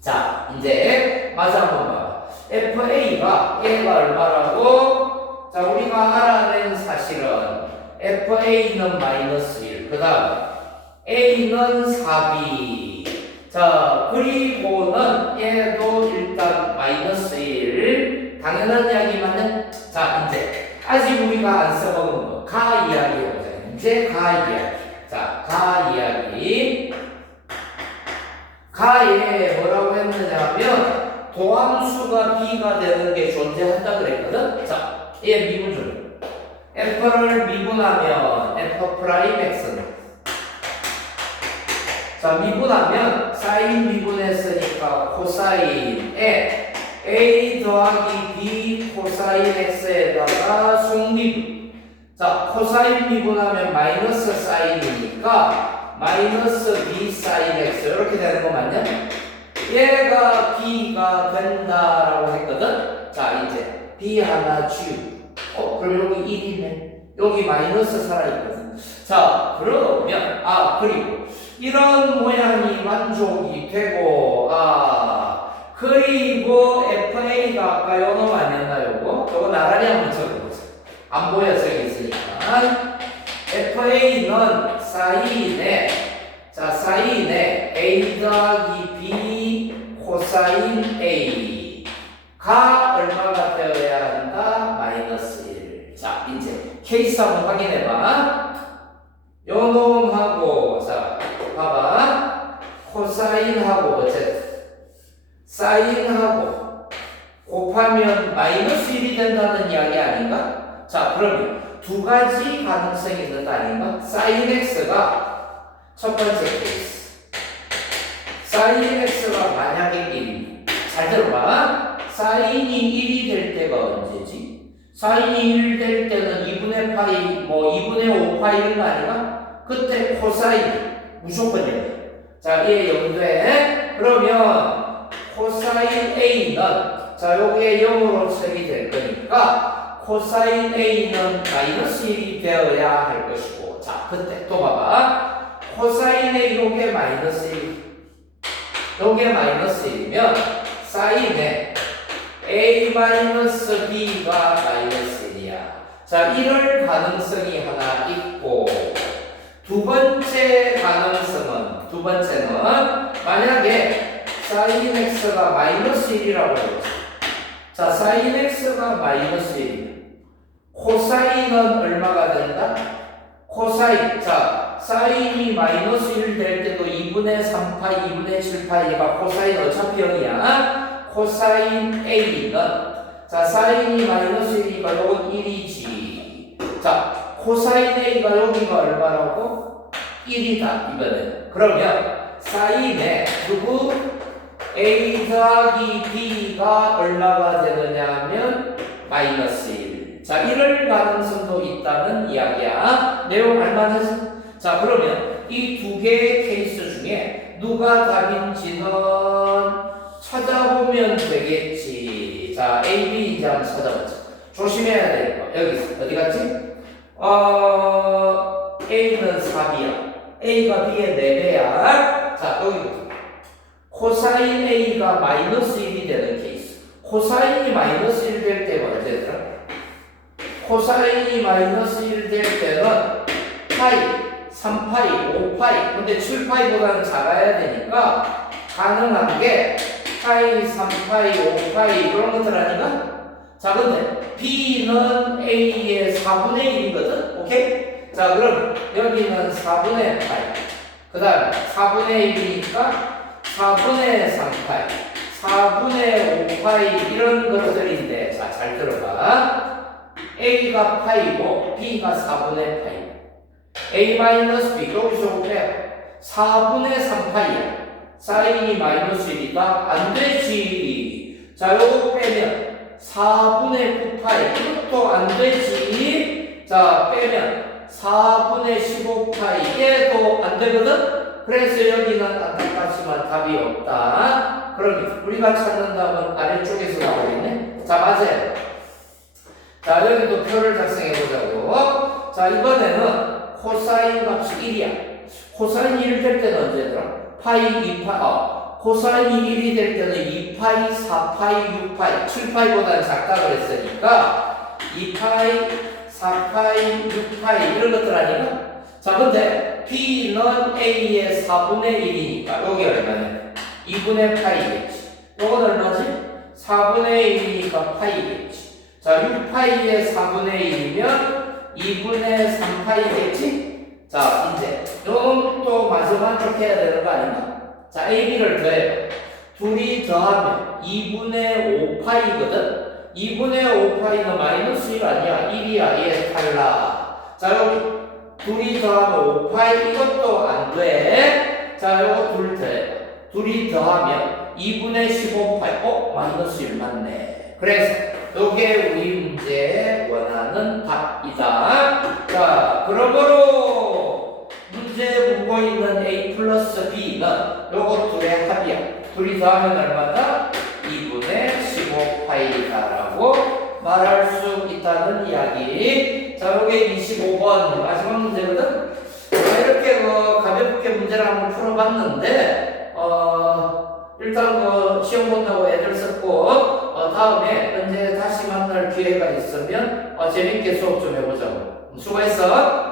자, 이제 마저 한번 봐봐. FA가 얘가 얼마라고? 자, 우리가 알아낸 사실은 FA는 마이너스 1, 그 다음 A는 4B. 자, 그리고는 얘도 일단 마이너스 1. 당연한 이야기 맞네? 자, 이제 아직 우리가 안 써먹은 거 가 이야기 해보자. 이제 가 이야기. 자, 가 이야기. 가에 뭐라고 했느냐 하면 도함수가 B가 되는 게 존재한다 그랬거든? 자, 얘 미분 좀. F를 미분하면 F 프라임 X는 자, 미분하면 사인 미분했으니까 코사인에 A 더하기 B 코사인 X에다가 속미분. 자, 코사인 미분하면 마이너스 사인이니까 마이너스 B 사인 X 이렇게 되는 거 맞냐? 얘가 B가 된다라고 했거든? 자, 이제 B 하나 지우고 그럼 여기 1이네. 여기 마이너스 살아있거든. 자, 그러면, 그리고, 이런 모양이 만족이 되고, 그리고 FA가 아까 요놈 아니었나, 요거? 요거 나란히 한번 적어보자. 안 보여, 저기 있으니까. FA는 사인에, 자, 사인에 A 더하기 B 코사인 A. 가 얼마가 되어야 한다? 마이너스 1. 자, 이제 케이스 한번 확인해봐. 요 놈하고, 자, 봐봐. 코사인하고, 어쨌든, 사인하고, 곱하면 마이너스 1이 된다는 이야기 아닌가? 자, 그러면 두 가지 가능성이 있는 거 아닌가? 사인 x가 첫 번째 케이스. 사인 x가 만약에 1이면, 잘 들어봐. 사인이 1이 될 때가 언제지? 사인이 1 될 때는 2분의 파이, 2분의 5 파이 이런 거 아닌가? 그때 코사인 무조건 0이야. 자, 얘 0돼. 그러면 코사인 A는, 자, 요게 0으로 처리될 거니까 코사인 A는 마이너스 1이 되어야 할 것이고, 자, 그때 또 봐봐. 코사인 A 요게 마이너스 1. 요게 마이너스 1이면 사인에 A-B가 마이너스 1이야. 자, 이럴 가능성이 하나 있고, 두 번째는, 만약에 사인 x가 마이너스 1이라고 해보자. 자, 사인 x가 마이너스 1이면, 코사인은 얼마가 된다? 코사인. 자, 사인이 마이너스 1 될 때도 2분의 3파이, 2분의 7파이가 코사인 어차피 0이야. 코사인 A는 자, 사인이 마이너스 1이니까 요건 1이지. 자, 코사인 A가 여기가 얼마라고? 1이다, 이번에. 그러면 사인의 누구? A 더하기 B가 얼마가 되느냐 하면 마이너스 1. 자, 이럴 가능성도 있다는 이야기야. 내용 알만하지? 자, 그러면 이 두 개의 케이스 중에 누가 답인지는 찾아보면 되겠지. 자, A, B 이제 한번 찾아보자. 조심해야 될 거. 여기 있어. 어디 갔지? A는 4B야. A가 B의 4배야. 자, 여기 코사인 A가 마이너스 1이 되는 케이스. 코사인이 마이너스 1 될 때가 언제더라? 코사인이 마이너스 1 될 때는 파이, 3파이, 5파이. 근데 7파이보다는 작아야 되니까 가능한 게 파이, 3파이, 5파이 이런 것들 아닌가? 자, 근데 B는 A의 4분의 1이거든? 오케이? 자, 그럼 여기는 4분의 파이. 그 다음에 4분의 1이니까 4분의 3파이, 4분의 5파이 이런 것들인데 자, 잘 들어봐. A가 파이고 B가 4분의 파이. A 마이너스 B 여기서 빼요. 4분의 3파이야. 사인이 마이너스 1이다. 안 되지. 자, 요거 빼면 4분의 9파이. 이것도 안 되지. 자, 빼면 4분의 15파이. 얘도 안 되거든? 그래서 여기는 안타깝지만 답이 없다. 그럼 우리가 찾는 답은 아래쪽에서 나오겠네. 자, 맞아요. 자, 여기도 표를 작성해 보자고. 자, 이번에는 코사인 값이 1이야. 코사인이 1 될 때는 언제더라? 파이, 2파이. 코사인이 1이 될 때는 2파이, 4파이, 6파이, 7파이보다는 작다 그랬으니까 2파이, 4파이, 6파이 이런 것들 아닌가? 자, 근데 B는 A의 4분의 1이니까 여기 얼마냐? 2분의 파이겠지. 요건 얼마지? 4분의 1이니까 파이겠지. 자, 6파이의 4분의 1이면 2분의 3파이겠지? 자, 이제 요건 또 마지막으로 해야 되는 거 아닌가? 자, A, B를 더해요. 둘이 더하면 2분의 5파이거든? 2분의 5파이는 마이너스 1 아니야. 1이야. 얘 탈락. 자, 여기 둘이 더하면 5파이 이것도 안 돼. 자, 요거 둘 더해요. 둘이 더하면 2분의 15파이. 마이너스 1 맞네. 그래서 요게 우리 문제에 원하는 답이다. 자, 그러므로 문제에 묻고 있는 A 플러스 B는 요거 둘의 합이야. 둘이 더하면 얼마다? 2분의 15파이다라고 말할 수 있다는 이야기. 자, 요게 25번 마지막 문제거든? 자, 이렇게 가볍게 문제를 한번 풀어봤는데, 일단 시험 본다고 애들 썼고, 다음에 언제 다시 만날 기회가 있으면 재밌게 수업 좀 해보자고. 수고했어.